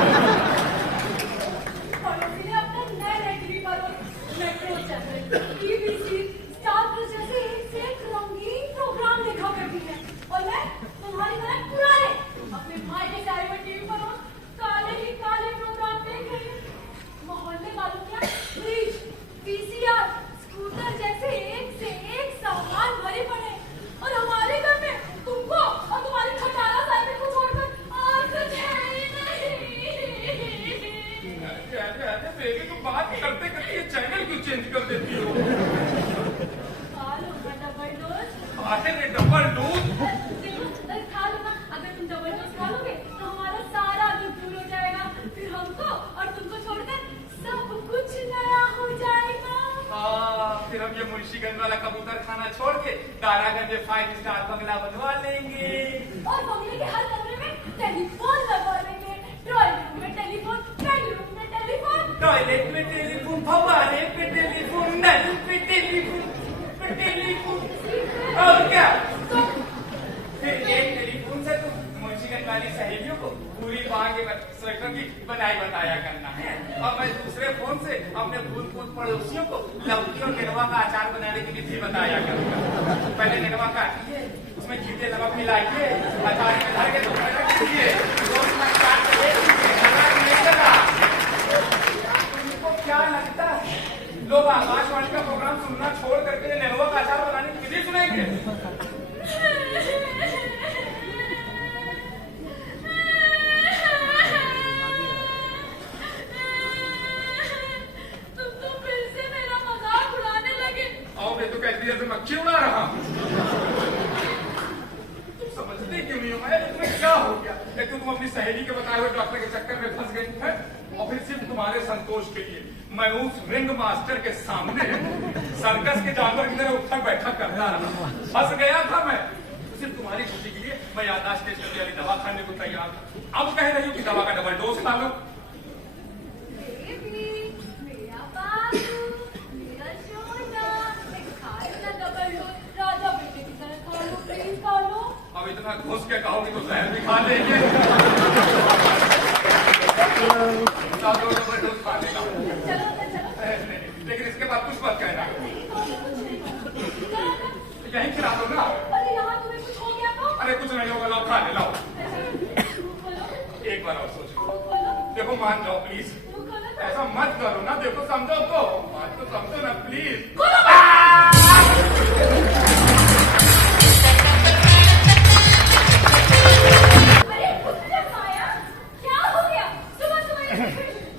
पड़ोसी ने अपने नए नए टीवी पर metro channel, TVC, star plus जैसे एक से एक रंगीन प्रोग्राम देखा करती है और मैं तुम्हारी तरह पुराने अपने भाई के सारे में टीवी पर काले ही काले प्रोग्राम देख रही हूँ। मोहल्ले वालों के यहाँ फ्रिज, पीसीआर, स्कूटर जैसे एक से एक सामान भरे पड़े और हमारे घर में तुमको और तुम्हारी खटारा साइकिल को छोड़कर और कुछ है ही नहीं। अरे बेबी, तुम बात करते करते ये चैनल क्यों चेंज कर देती हो? खा लो ना डबल डोज। अरे डबल डोज? देखो, खा लो ना। अगर तुम डबल डोज खा लोगे तो हमारा सारा दुख दूर हो जाएगा, फिर हमको और तुमको छोड़कर सब कुछ नया हो जाएगा। फिर हम ये मुंशीगंज वाला कबूतर खाना छोड़ के दारागंज में 5 स्टार बंगला बनवा लेंगे और बंगले के हर कमरे में टेलीफोन लगवा लेंगे। ड्राइंग रूम में टेलीफोन, बेडरूम में टेलीफोन, टॉयलेट में टेलीफोन, फव्वारे पे टेलीफोन, नल पे टेलीफोन, और क्या? फिर एक टेलीफोन से तुम मुंशीगंज वाली सहेलियों को पूरी बाग स्वेटर की बनाई बताया करना है और मैं दूसरे फोन से अपने भूल पड़ोसियों को लौकी और नेनुआ का अचार बनाने की विधि बताया करूंगा। पहले नेनुआ काटिए, उसमें खींचे नमक मिलाइए, अचार में धर के टुकड़े रख दीजिए, तुमको क्या लगता है लोग आकाशवाणी का प्रोग्राम सुनना छोड़ करके नेनुआ का अचार बनाने की विधि सुनेंगे? तुम तो फिर से मेरा मजाक उड़ाने लगे। और मैं तो कहती है मक्खी उड़ा रहा हूं। तुम समझते क्यों नहीं हो? तुम्हें क्या हो गया? एक तो तुम अपनी सहेली के बताए हुए डॉक्टर के चक्कर में फंस गई है और फिर सिर्फ तुम्हारे संतोष के लिए मैं उस रिंग मास्टर के सामने सर्कस के जानवर की तरह उठक बैठक करता रहा। फंस गया था मैं। सिर्फ तुम्हारी खुशी के लिए मैं याददाश्त टेस्ट करने वाली दवा खाने को तैयार था। अब कह रही हूँ कि दवा का डबल डोज खा लो। बेबी, मेरा बाबू, मेरा सोना, खा लो डबल डोज। राजा बेटे की तरह खा लो, प्लीज खा लो। अब इतना घुस के कहोगी तो जहर भी खा लेंगे। डबल डोज खा लेगा। चलो चलो। लेकिन इसके बाद कुछ मत कहना। नहीं खाओगे, कुछ नहीं खाओगे। चलो ना। यही खिला दो ना। अरे यहाँ तुम्हें कुछ हो गया तो? अरे कुछ नहीं होगा, लाओ खा ले लाओ। मुंह खोलो, एक बार और सोचो। मुंह खोलो, देखो मान जाओ प्लीज। मुंह खोलो। ऐसा मत करो ना, देखो समझो तो। बात तो समझो ना प्लीज। खोलो। अरे कुछ नहीं माया, क्या हो गया? सुबह सुबह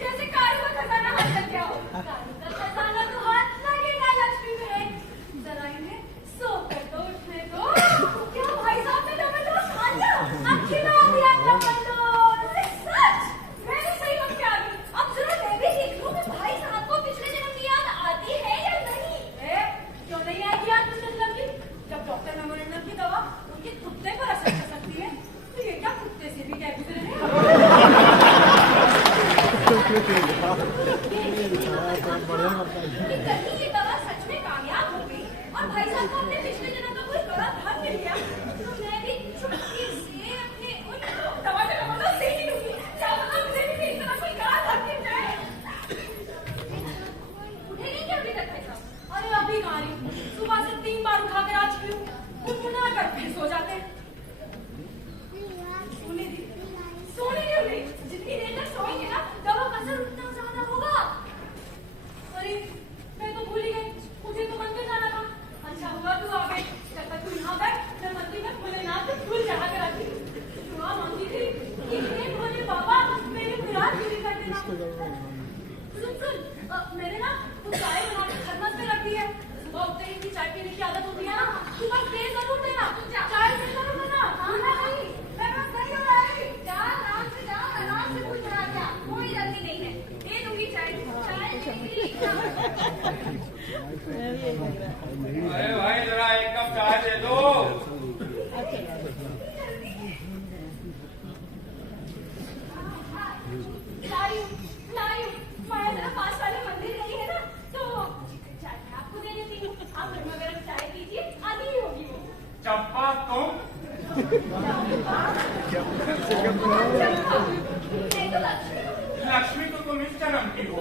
जैसे कारू का खजाना हाथ लग गया हो। कारू का खजाना तो हाथ लगेगा लक्ष्मी में। जरा इन्हें सो कर तो उठने दो। क्या भाई साहब ने डबल डोज खा लिया? अब खिला दिया डबल डोज। सच मैं भी सही वक्त पे आ गई। अब जरा मैं भी देख लूं कि भाई साहब को पिछले जन्म की याद आती है या नहीं। क्यों नहीं आएगी याद पिछले जन्म की? सो जाते। सोने नहीं, जितनी देर तक सोएंगे ना दवा का असर उतना ज्यादा होगा। अरे मैं तो भूल ही गई, मुझे तो मंदिर जाना था। अच्छा हुआ तू आ गई, जब तक तू यहाँ बैठ मैं मंदिर में भोलेनाथ को फूल चढ़ा कर रखी दुआ मांगी थी कि हे भोले बाबा मेरी मुराद पूरी कर देना। सुन मैंने ना कुछ चाय बना के थर्मस में रख दी है। सुबह उठते ही चाय पीने की आदत होती है ना, तू बस दे जरूर देना, चाय दे जरूर देना। नहीं मैं बस नहीं हो रही, जा आराम से कुछ बना क्या, कोई जल्दी नहीं है, दे दूंगी चाय। अरे भाई जरा एक कप चाय दे दो। लाई मैं जरा पास वाले मंदिर गई है ना, तो चाय आपको दे देती हूँ। आप गर्मा गर्म चाय पीजिए, आधी ही होगी वो। चंपा तुम लक्ष्मी तो तुम इस जन्म की हो।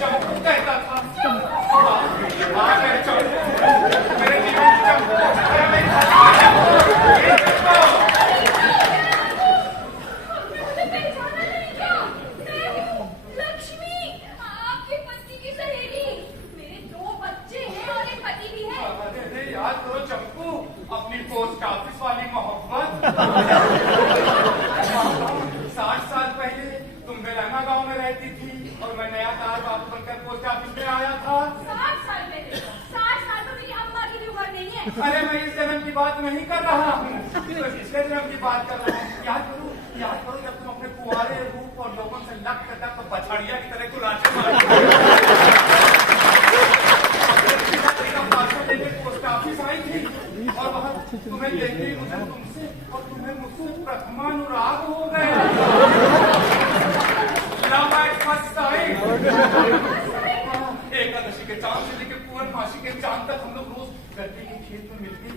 चंपू कहता था मेरे जीवन की चंपू लक्ष्मी आपके पति की सहेली, मेरे 2 बच्चे हैं और एक पति भी है। अरे याद करो चंपू, अपनी पोस्ट ऑफिस वाली मोहब्बत। 60 साल पहले तुम बेलंगा गांव में रहती थी और मैं नया कार बाप बनकर पोस्ट ऑफिस में आया था। 60 साल पहले, 60 साल तो मेरी अम्मा की भी उम्र नहीं है। अरे मैं इस जन्म की बात नहीं कर रहा हूँ, तो पिछले जन्म की बात कर रहा हूँ। याद करो जब तुम अपने कुंवारे रूप और लोगों से लग बछड़िया की तरह को रास्ते पोस्ट ऑफिस आई थी और वहां तुम्हें देखते ही मुझे तुमसे और तुम्हें मुझसे प्रथमानुराग हो गया। Love at first sight. Ekadashi के चांद से लेकर पूर्णमासी के चांद तक हम लोग रोज गड्ढे के खेत में मिलते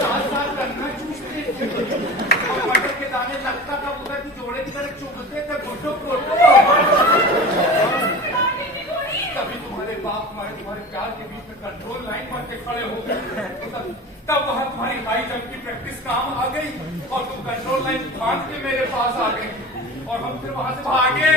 साथ करना चूसते और मटर के दाने लगता था उधर की जोड़े की तरह चुभते थे घुटो घुटो। तभी तुम्हारे प्यार के बीच में कंट्रोल लाइन पर के खड़े हो गए। तब वहां तुम्हारी हाई जंप की प्रैक्टिस काम आ गई और तुम कंट्रोल लाइन भाग के मेरे पास आ गई और हम फिर वहां से भागे।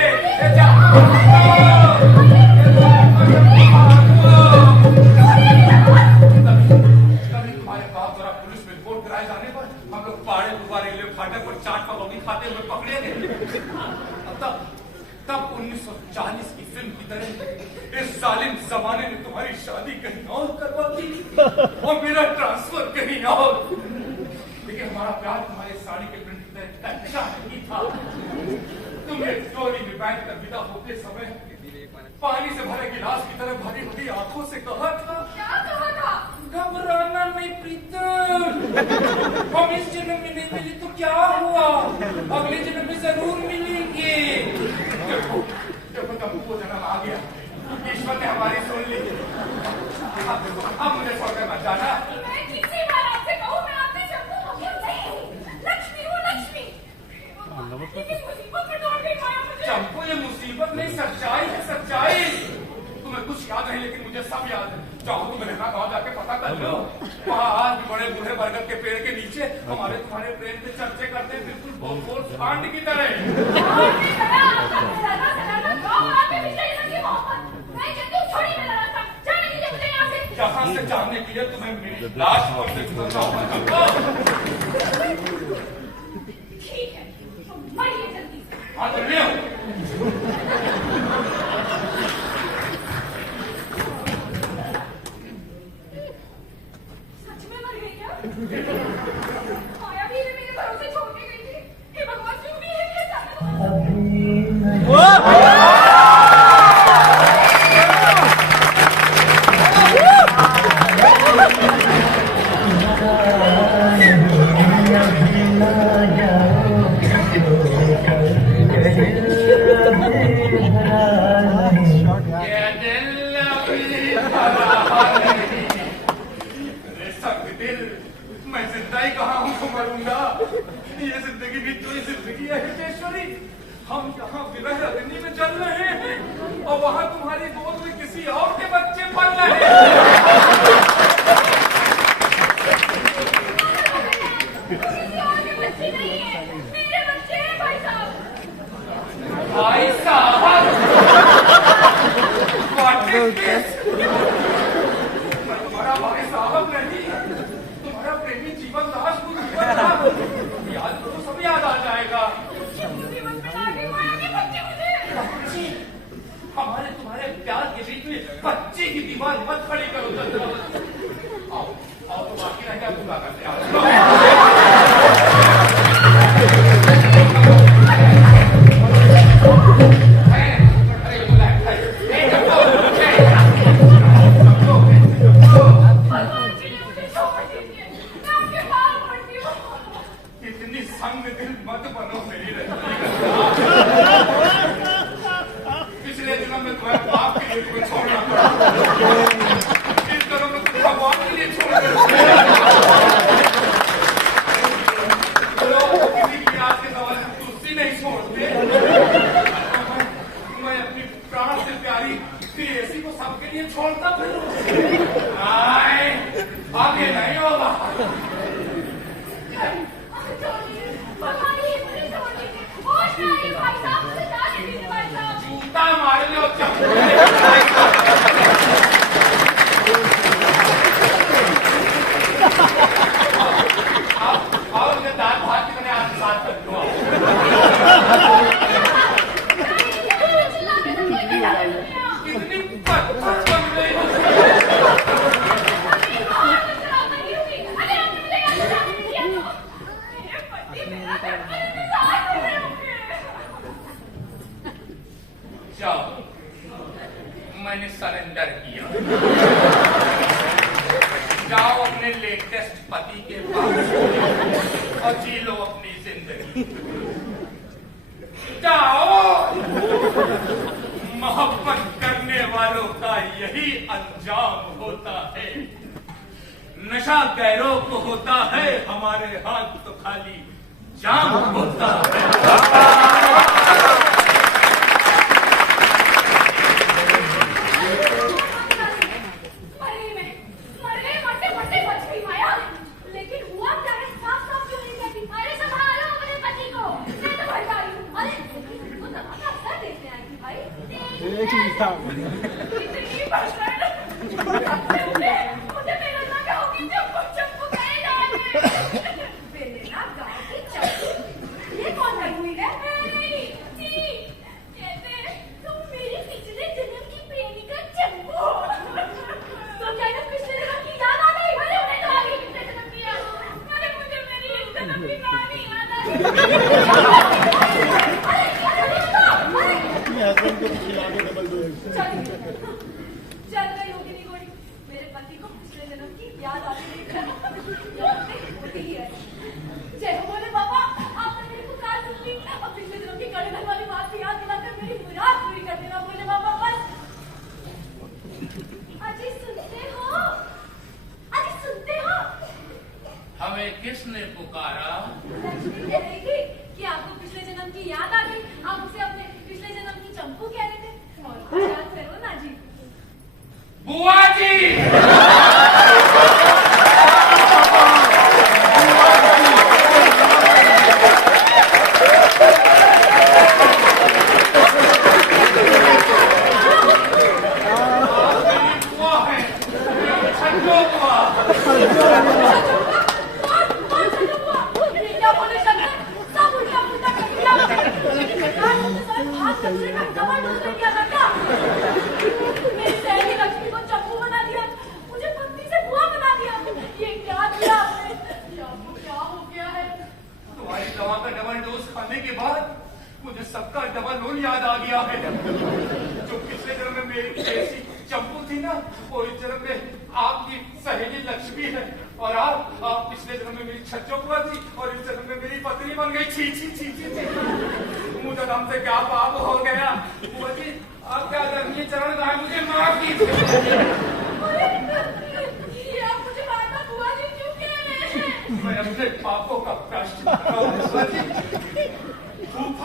तभी तुम्हारे बाप द्वारा पुलिस में रिपोर्ट कराए जाने पर हम लोग पाड़े गुब्बारे रेलवे फाटक पर चाट पकौड़ी खाते हुए पकड़े गए। तब 1940 की फिल्म की तरह इस जालिम जमाने ने तुम्हारी शादी कहीं और करवा दी और मेरा ट्रांसफर कहीं और। लेकिन हमारा प्यार तुम्हारे साड़ी के प्रिंट की तरह कच्चा नहीं था। तुमने स्टोरी में बैठ कर विदा होते समय पानी से भरे गिलास की तरह भरी हुई आंखों से कहा था, क्या कहा था? घबराना नहीं प्रीतम, हम इस जन्म में नहीं मिले तो क्या हुआ, अगले जन्म में जरूर मिलेंगे। देखो वो जन्म आ गया, ईश्वर ने हमारी सुन ली। अब मुझे छोड़कर मत जाना। मैं कितनी बार आपसे कहूं, मैं आपसे चंपू को क्यों नहीं? लक्ष्मी हूँ लक्ष्मी। लेकिन मुसीबत में डाल गई माया मुझे। चंपू ये मुसीबत नहीं सच्चाई है सच्चाई। तुम्हें कुछ याद नहीं लेकिन मुझे सब याद है। चाहो तो मेरे गाँव जाके पता कर लो, वहाँ आज भी बड़े बूढ़े बरगद के पेड़ के नीचे हमारे तुम्हारे प्रेम पे चर्चे करते हैं, बिल्कुल बोल कांड की तरह। जहाँ से जाने के लिए तुम्हें मेरी लाश पर से गुजरना होगा। ठीक है, बढ़िए जल्दी से। हाँ चलिए। सच में मर गई क्या? माया भी मेरे भरोसे छोड़ के गई थी। हे भगवान क्यों भी है मेरे मैं जिंदा ही कहाँ हूँ तो मरूंगा। ये जिंदगी भी तो जिंदगी है हितेश्वरी। हम यहाँ विरह अग्नि में जल रहे हैं और वहाँ तुम्हारी गोद में किसी और के बच्चे पल रहे हैं। किसी और के बच्चे नहीं है, मेरे बच्चे हैं भाई साहब। भाई साहब, What is this? मैं तुम्हारा भाई साहब नहीं, तुम्हारा प्रेमी जीवन दास को जीवन दास। याद करो सब याद आ जाएगा। जीवन में लाके माया के बच्चे मुझे। बच्ची, हमारे तुम्हारे प्यार के बीच में बच्चे की दीवार मत खड़ी करो। आओ आओ, तो बाकी रह गया पूरा करते आओ। भगवान जी ने मुझे छोड़ दीजिए, मैं आपके पाँव पड़ती हूँ। इतनी संग दिल मत बनो मेरी रजनी। पिछले दिनों में तुम्हारे बाप के लिए तुम्हें छोड़ना पड़ा, इस दिनों में तुम भगवान के लिए छोड़ कर लोग किसी की याद के सवाल में तुलसी नहीं छोड़ते। मैं अपनी प्राण से प्यारी प्रेयसी को सबके लिए छोड़ता फिर आगे नहीं होगा। भगवान जी मुझे छोड़ दीजिए, होश में आइए भाई साहब, मुझे जाने दीजिए भाई साहब। जूता मार लो चप्पू। आओ मुझे दाल भात की मैंने आज साथ कर दो। कितनी पत्थर बन गई। जाओ, मैंने सरेंडर किया। जाओ अपने लेटेस्ट पति के पास और जी लो अपनी जिंदगी। जाओ, मोहब्बत करने वालों का यही अंजाम होता है। नशा गैरों को होता है, हमारे हाथ तो खाली जाम होता है। चल गई होगी निगोरी, मेरे पति को पिछले जन्म की याद आती है। जय हो बोले बाबा, आपने मेरी पुकार सुन ली और पिछले जन्म की कड़े धन वाली बात की याद दिलाकर मेरी मुराद पूरी कर देना। बोले बाबा बस। अजी सुनते हो, अजी सुनते हो? हमें किसने पुकारा? लक्ष्मी कह रही थी कि आपको पिछले जन्म की याद आ गई, आप उसे अपने पिछले जन्म की चंपू कह रहे थे। और याद करो ना जी। बुआ जी,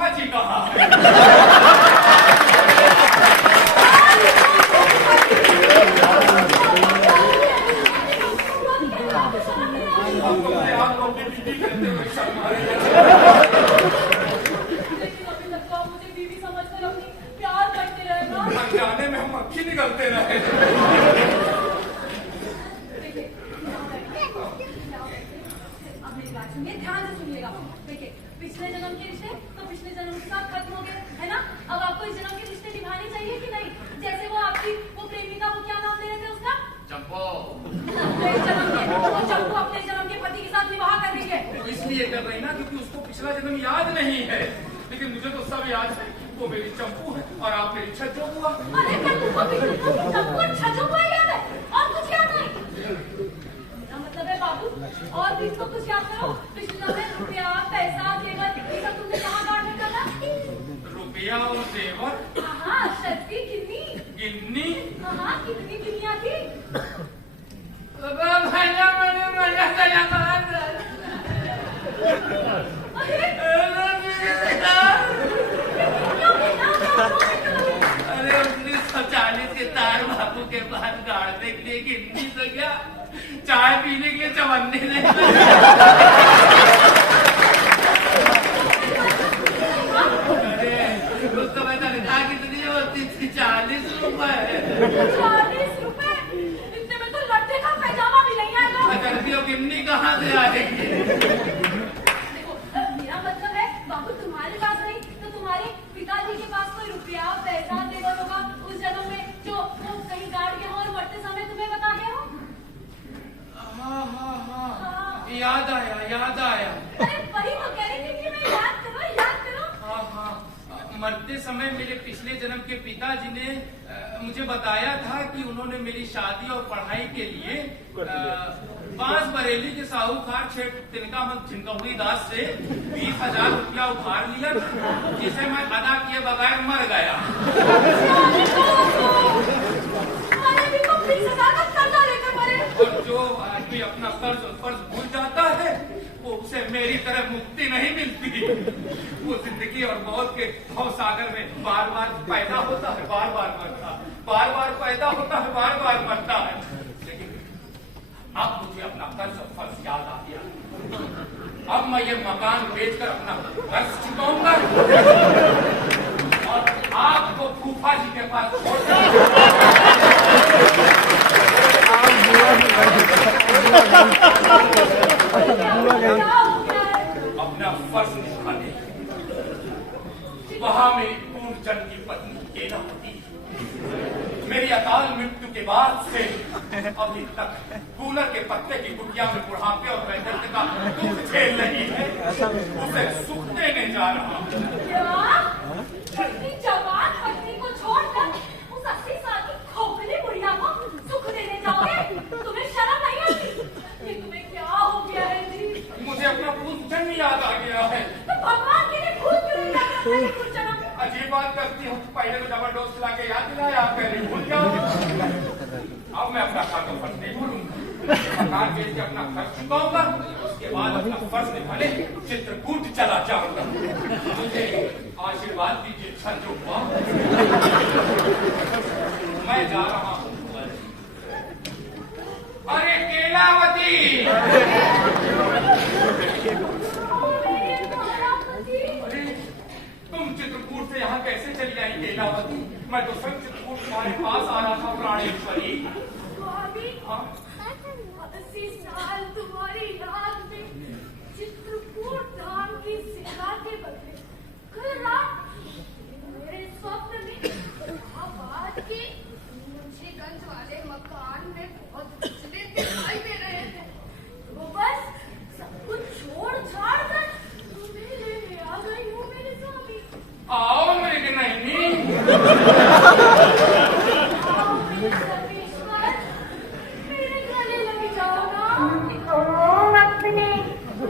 फूफा जी कहाँ है? आपको अपनी बीवी कहते हुए शर्म आ रही है। लेकिन अभी तक तो आप मुझे बीवी समझकर अपनी प्यार करते रहे ना। अनजाने में हम अक्खी निकलते रहे। देखिए, अब मेरी बात सुनिए, ध्यान से सुनिएगा। देखिए, पिछले जन्म के रिश्ते तो पिछले जन्म के साथ खत्म हो गए, है ना? अब आपको इस जन्म के रिश्ते निभाने चाहिए कि नहीं? जैसे वो आपकी वो प्रेमिका, वो क्या नाम दे रहे थे उसका? चंपो। इस जन्म के वो चंपू अपने जन्म के पति के साथ विवाह कर रही है। इसलिए कर रही ना क्योंकि उसको पिछला जन्म याद नहीं है, लेकिन मुझे तो सब याद है। वो मेरी चंपू है और आप मेरी छज्जो बुआ। अरे चंपू छज्जो हुआ याद है और कुछ याद नहीं? मेरा मतलब है बाबू, और भी तो कुछ याद करो। पिछले में रुपया, पैसा, जेवर, ये सब तुमने कहाँ गाड़ में करना? रुपया और जेवर? हाँ, शक्ति कितनी? गिन्नी? हाँ, कितनी गिनिया थी? अरे 1940 के तार बापू के बाद गाड़ने के लिए गिन्नी तो क्या, चाय पीने के लिए चवन्नी नहीं। अरे उस समय तनख्वाह कितनी होती थी? 40 रुपए। 40 रुपए? इतने में तो लड़के का पैजामा भी नहीं आएगा। गर्मियों गिन्नी कहाँ से आएगी? देखो, मेरा मतलब है बाबू, तुम्हारे पास नहीं तो तुम्हारे पिताजी के पास कोई रुपया, पैसा, जेवर होगा उस जन्म में, जो वो कहीं गाड़ के हो और मरते समय तुम्हें बता गए हो। हाँ, याद आया। अरे वही तो कह रही थी कि मैं याद करो। हाँ, मरते समय मेरे पिछले जन्म के पिताजी ने मुझे बताया था कि उन्होंने मेरी शादी और पढ़ाई के लिए बांस बरेली के साहूकार शेख तिनका झिनकहुड़ी दास से 20,000 रुपया उधार लिया, जिसे मैं अदा किए बगैर मर गया। अरे भी तो 20,000 का कर्जा लेकर मरे। और जो आदमी अपना कर्ज भूल जाता है, वो उसे मेरी तरह मुक्ति नहीं मिलती। वो जिंदगी और मौत के भवसागर में बार बार पैदा होता है, बार बार मरता है, बार बार पैदा होता है, बार बार मरता है। लेकिन अब मुझे अपना कर्ज और फर्ज याद आ गया। अब मैं ये मकान बेचकर अपना कर्ज चुकाऊंगा और आपको फूफा जी के पास अपना फर्ज निभाने। वहां मेरी पूर्ण जन्म की पत्नी केला होती, मेरी अकाल मृत्यु के बाद से अभी तक कूलर के पत्ते की कुटिया में बुढ़ापे और वैधव्य का दुख झेल रही है, उसे सुख देने जा रहा हूं। अपनी जवान पत्नी को छोड़कर उस 80 साल की खोखली बुढ़िया को सुख देने जाओगे? तुम्हें शर्म नहीं आती? ये तुम्हें क्या हो गया है जी? मुझे अपना पूर्ण जन्म याद आ गया है। तो भगवान के लिए भूल क्यों नहीं जाते अपने कुछ जन्म? अजीब बात करती हूँ, पहले तो डबल डोज खिला के याद दिलाया, आप कह रही भूल जाओ। अब मैं अपना कर्ज फर्ज नहीं भूलूंगा, मकान बेच के अपना खर्च चुकाऊंगा, उसके बाद अपना फर्ज निभाने चित्रकूट चला जाऊंगा। मुझे आशीर्वाद दीजिए छज्जो बुआ। मैं जा रहा हूँ। अरे केलावती, अरे तुम चित्रकूट से यहाँ कैसे चली आई केलावती? मैं तो सब चित्रकूट तुम्हारे पास आ रहा था प्राणेश्वरी। हाँ? 80 साल तुम्हारी याद में चित्रकूट धाम की सेवा के बदले कल रात मेरे स्वप्न में आवाज की मुंशीगंज वाले मकान में बहुत पिछले दिखाई दे रहे थे। तो बस सब कुछ छोड़ छाड़ कर तुम्हें लेने आ गई हूँ मेरे स्वामी। आओ मेरे नैनी। आओ मेरे सर्वेश्वर, मेरे गले लग जाओ ना। ओ अपने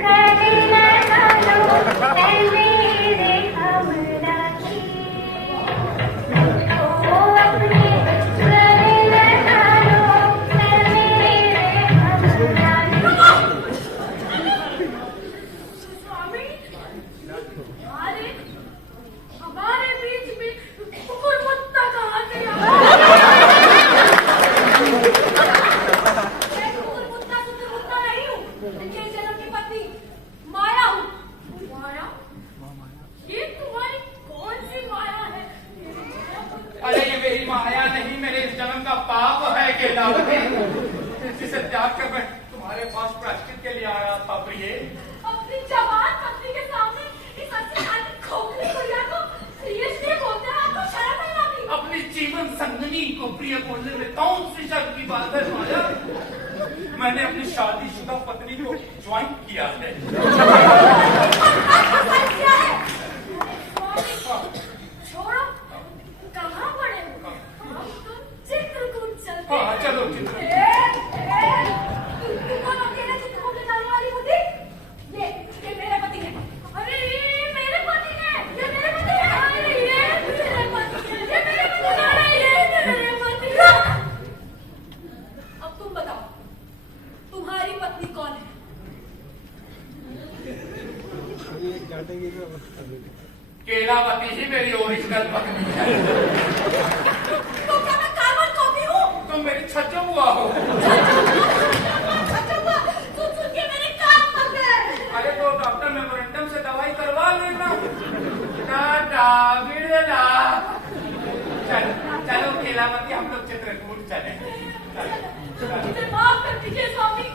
गले लगा लो मेरे हमरा की। ओ अपने गले लगा लो मेरे हमरा की। स्वामी, अरे केलावती, जिसे त्याग कर मैं तुम्हारे पास प्रायश्चित के लिए आया था प्रिय। अपनी जवान पत्नी के सामने इस अस्सी साल की खोखली गुड़िया को प्रिय बोलते हैं, आपको शर्म नहीं आती? अपनी जीवन संगनी को प्रिय बोलने में कौन सी शर्म की बात है माया? मैंने अपनी शादीशुदा पत्नी को ज्वाइन किया है। छोड़ो, कहाँ पड़े हो? हम तो चित्रकूट चलते हाँ, हैं। चलो चित्रकूट। तुम कौन अकेले चित्रकूट ले जाने वाली होती? ये मेरे पति है। अरे ये मेरे पति है। ये मेरे पति है। अरे ये मेरे पति है। ये मेरे पति है। अरे ये मेरे पति है। अब तुम बताओ, तुम्हारी पत्नी कौन है? केलावती ही मेरी ओरिजिनल पत्नी है। तो क्या मैं कार्बन कॉपी हूँ? तुम मेरी छज्जो बुआ हो। सुन के मेरे कान पक गए। अरे तो डॉक्टर मेमोरेंडम से दवाई करवा लेना। टाटा बिरला। चलो केलावती, हम लोग चित्रकूट चले। मुझे माफ कर दीजिए स्वामी,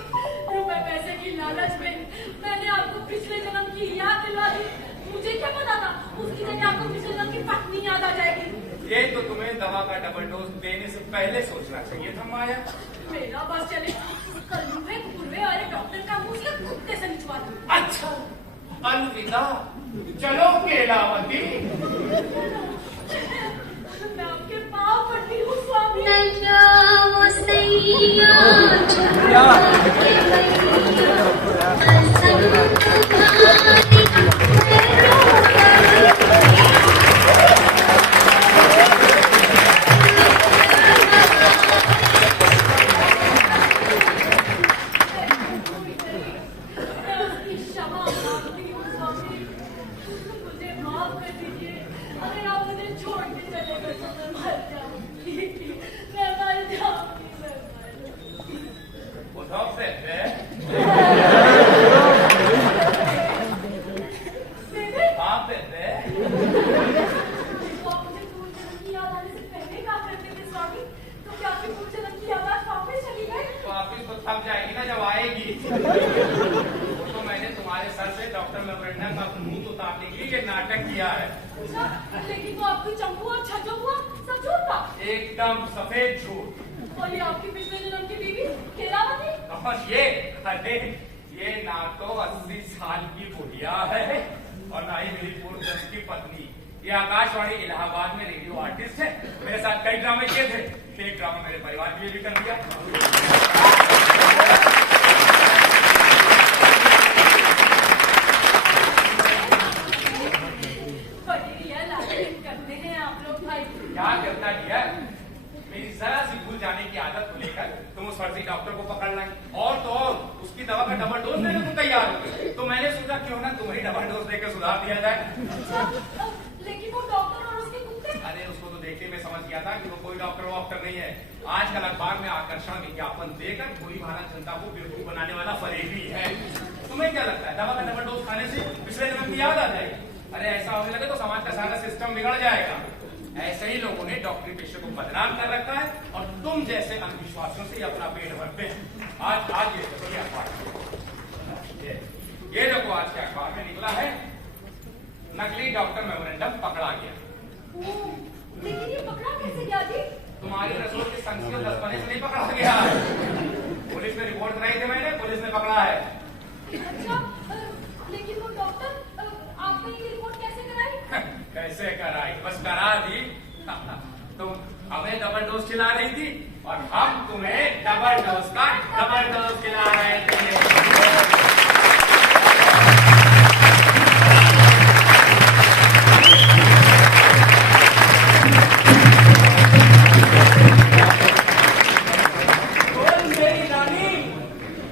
रुपए पैसे की लालच में मैंने आपको पिछले जन्म की याद दिला दी। मुझे क्या पता था उसकी जगह आपको पिछले जन्म की पत्नी याद आ जाएगी। ये तो तुम्हें दवा का डबल डोज देने से पहले सोचना चाहिए था माया। मेरा बस चले, कल्लुए कुर्वे वाले डॉक्टर का मुंह से कुत्ते से निचवा दूं। अच्छा, अलविदा। चलो केलावती। मैं आपके पाँव पड़ती हूँ स्वामी। नैया वो सैया छुड़ा के मैया असंग तुम्हारी मैं उसकी क्षमा मांगती हूँ स्वामी, मुझे माफ कर दीजिए। अगर आप मुझे छोड़ के चले गए तो मैं मर जाऊंगी। मैं मर जाऊंगी। उधर से बेबे, हाँ बेटे। तो आप मुझे पूर्व जन्म की याद आने से पहले क्या करते थे स्वामी? तो क्या आपकी पूर्व जन्म की याद वापस चली गई? वापिस तो थक जाएगी ना जब आएगी। तो मैंने तुम्हारे सर से डॉक्टर मेमोरेंडम का मुंह उतारने के लिए ये नाटक किया है। अच्छा, लेकिन तो आपकी चंपू और छज्जो हुआ सब झूठ था। एकदम सफेद झूठ। और ये आपकी पिछले जन्म की बीवी केलावती? और ये अरे ये ना तो 80 साल की बुढ़िया है और ना ही मेरी पूर्व जन्म की पत्नी। ये आकाशवाणी इलाहाबाद में रेडियो आर्टिस्ट है। मेरे साथ कई ड्रामे किए थे। एक ड्रामा मेरे परिवार के लिए भी कर दिया। बड़ी रियल एक्टिंग करते हैं आप लोग भाई। क्या करता दिया? मेरी जरा सी भूल जाने की आदत को लेकर तुम उस फर्जी डॉक्टर को पकड़ लाई और तो और उसकी दवा का डबल डोज देने को तैयार हो गए। तो मैंने सोचा क्यों ना तुम्हें डबल डोज देकर सुधार दिया जाए। अच्छा, लेकिन वो डॉक्टर और उसके कुत्ते? अरे उसको तो देखते में समझ गया था कि वो कोई डॉक्टर वॉक्टर नहीं है। आजकल अखबार में आकर्षण विज्ञापन देकर पूरी भारत जनता को बेवकूफ बनाने वाला फरेबी है। तुम्हें क्या लगता है दवा का डबल डोज खाने से पिछले जन्म की याद आ जाएगी? अरे ऐसा होने लगे तो समाज का सारा सिस्टम बिगड़ जाएगा। ऐसे ही लोगों ने डॉक्टरी पेशे को बदनाम कर रखा है और तुम जैसे अंधविश्वासियों से अपना पेट भरते हैं। आज ये देखो ये अखबार, ये देखो आज के अखबार में निकला है, नकली डॉक्टर मेमोरेंडम पकड़ा गया। लेकिन ये पकड़ा कैसे गया जी? तुम्हारी रसोई के संग से 10 बने से नहीं पकड़ा गया। पुलिस में रिपोर्ट कराई थी मैंने, पुलिस ने पकड़ा है। अच्छा, लेकिन वो डॉक्टर आपने ये रिपोर्ट कैसे कराई? कैसे कराई? बस करा दी। तुम हमें डबल डोज खिला रही थी और हम तुम्हें डबल डोज का डबल डोज खिला रहे थे। बोल मेरी रानी,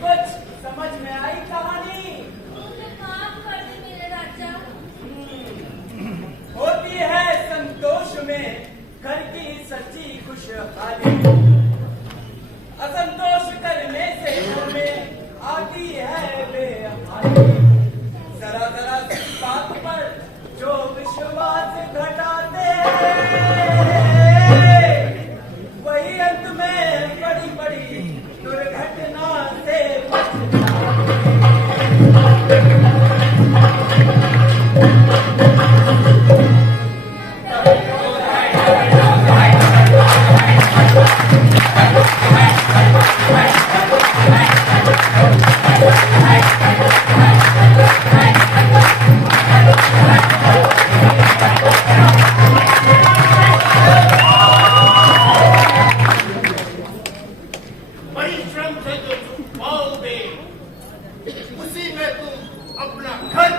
कुछ समझ में आई कहानी? मुझे माफ कर दे मेरे राजा। होती है संतोष में घर की सच्ची खुशहाली, असंतोष करने से हमें आती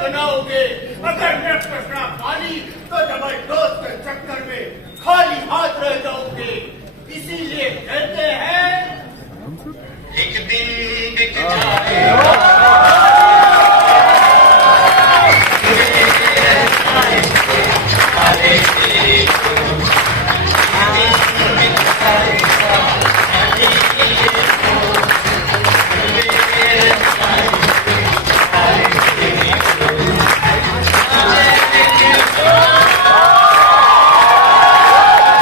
बनाओगे। अगर मैं पकड़ा पानी तो डबल डोज के चक्कर में खाली हाथ रह जाओगे। इसीलिए कहते हैं एक दिन दिख जाए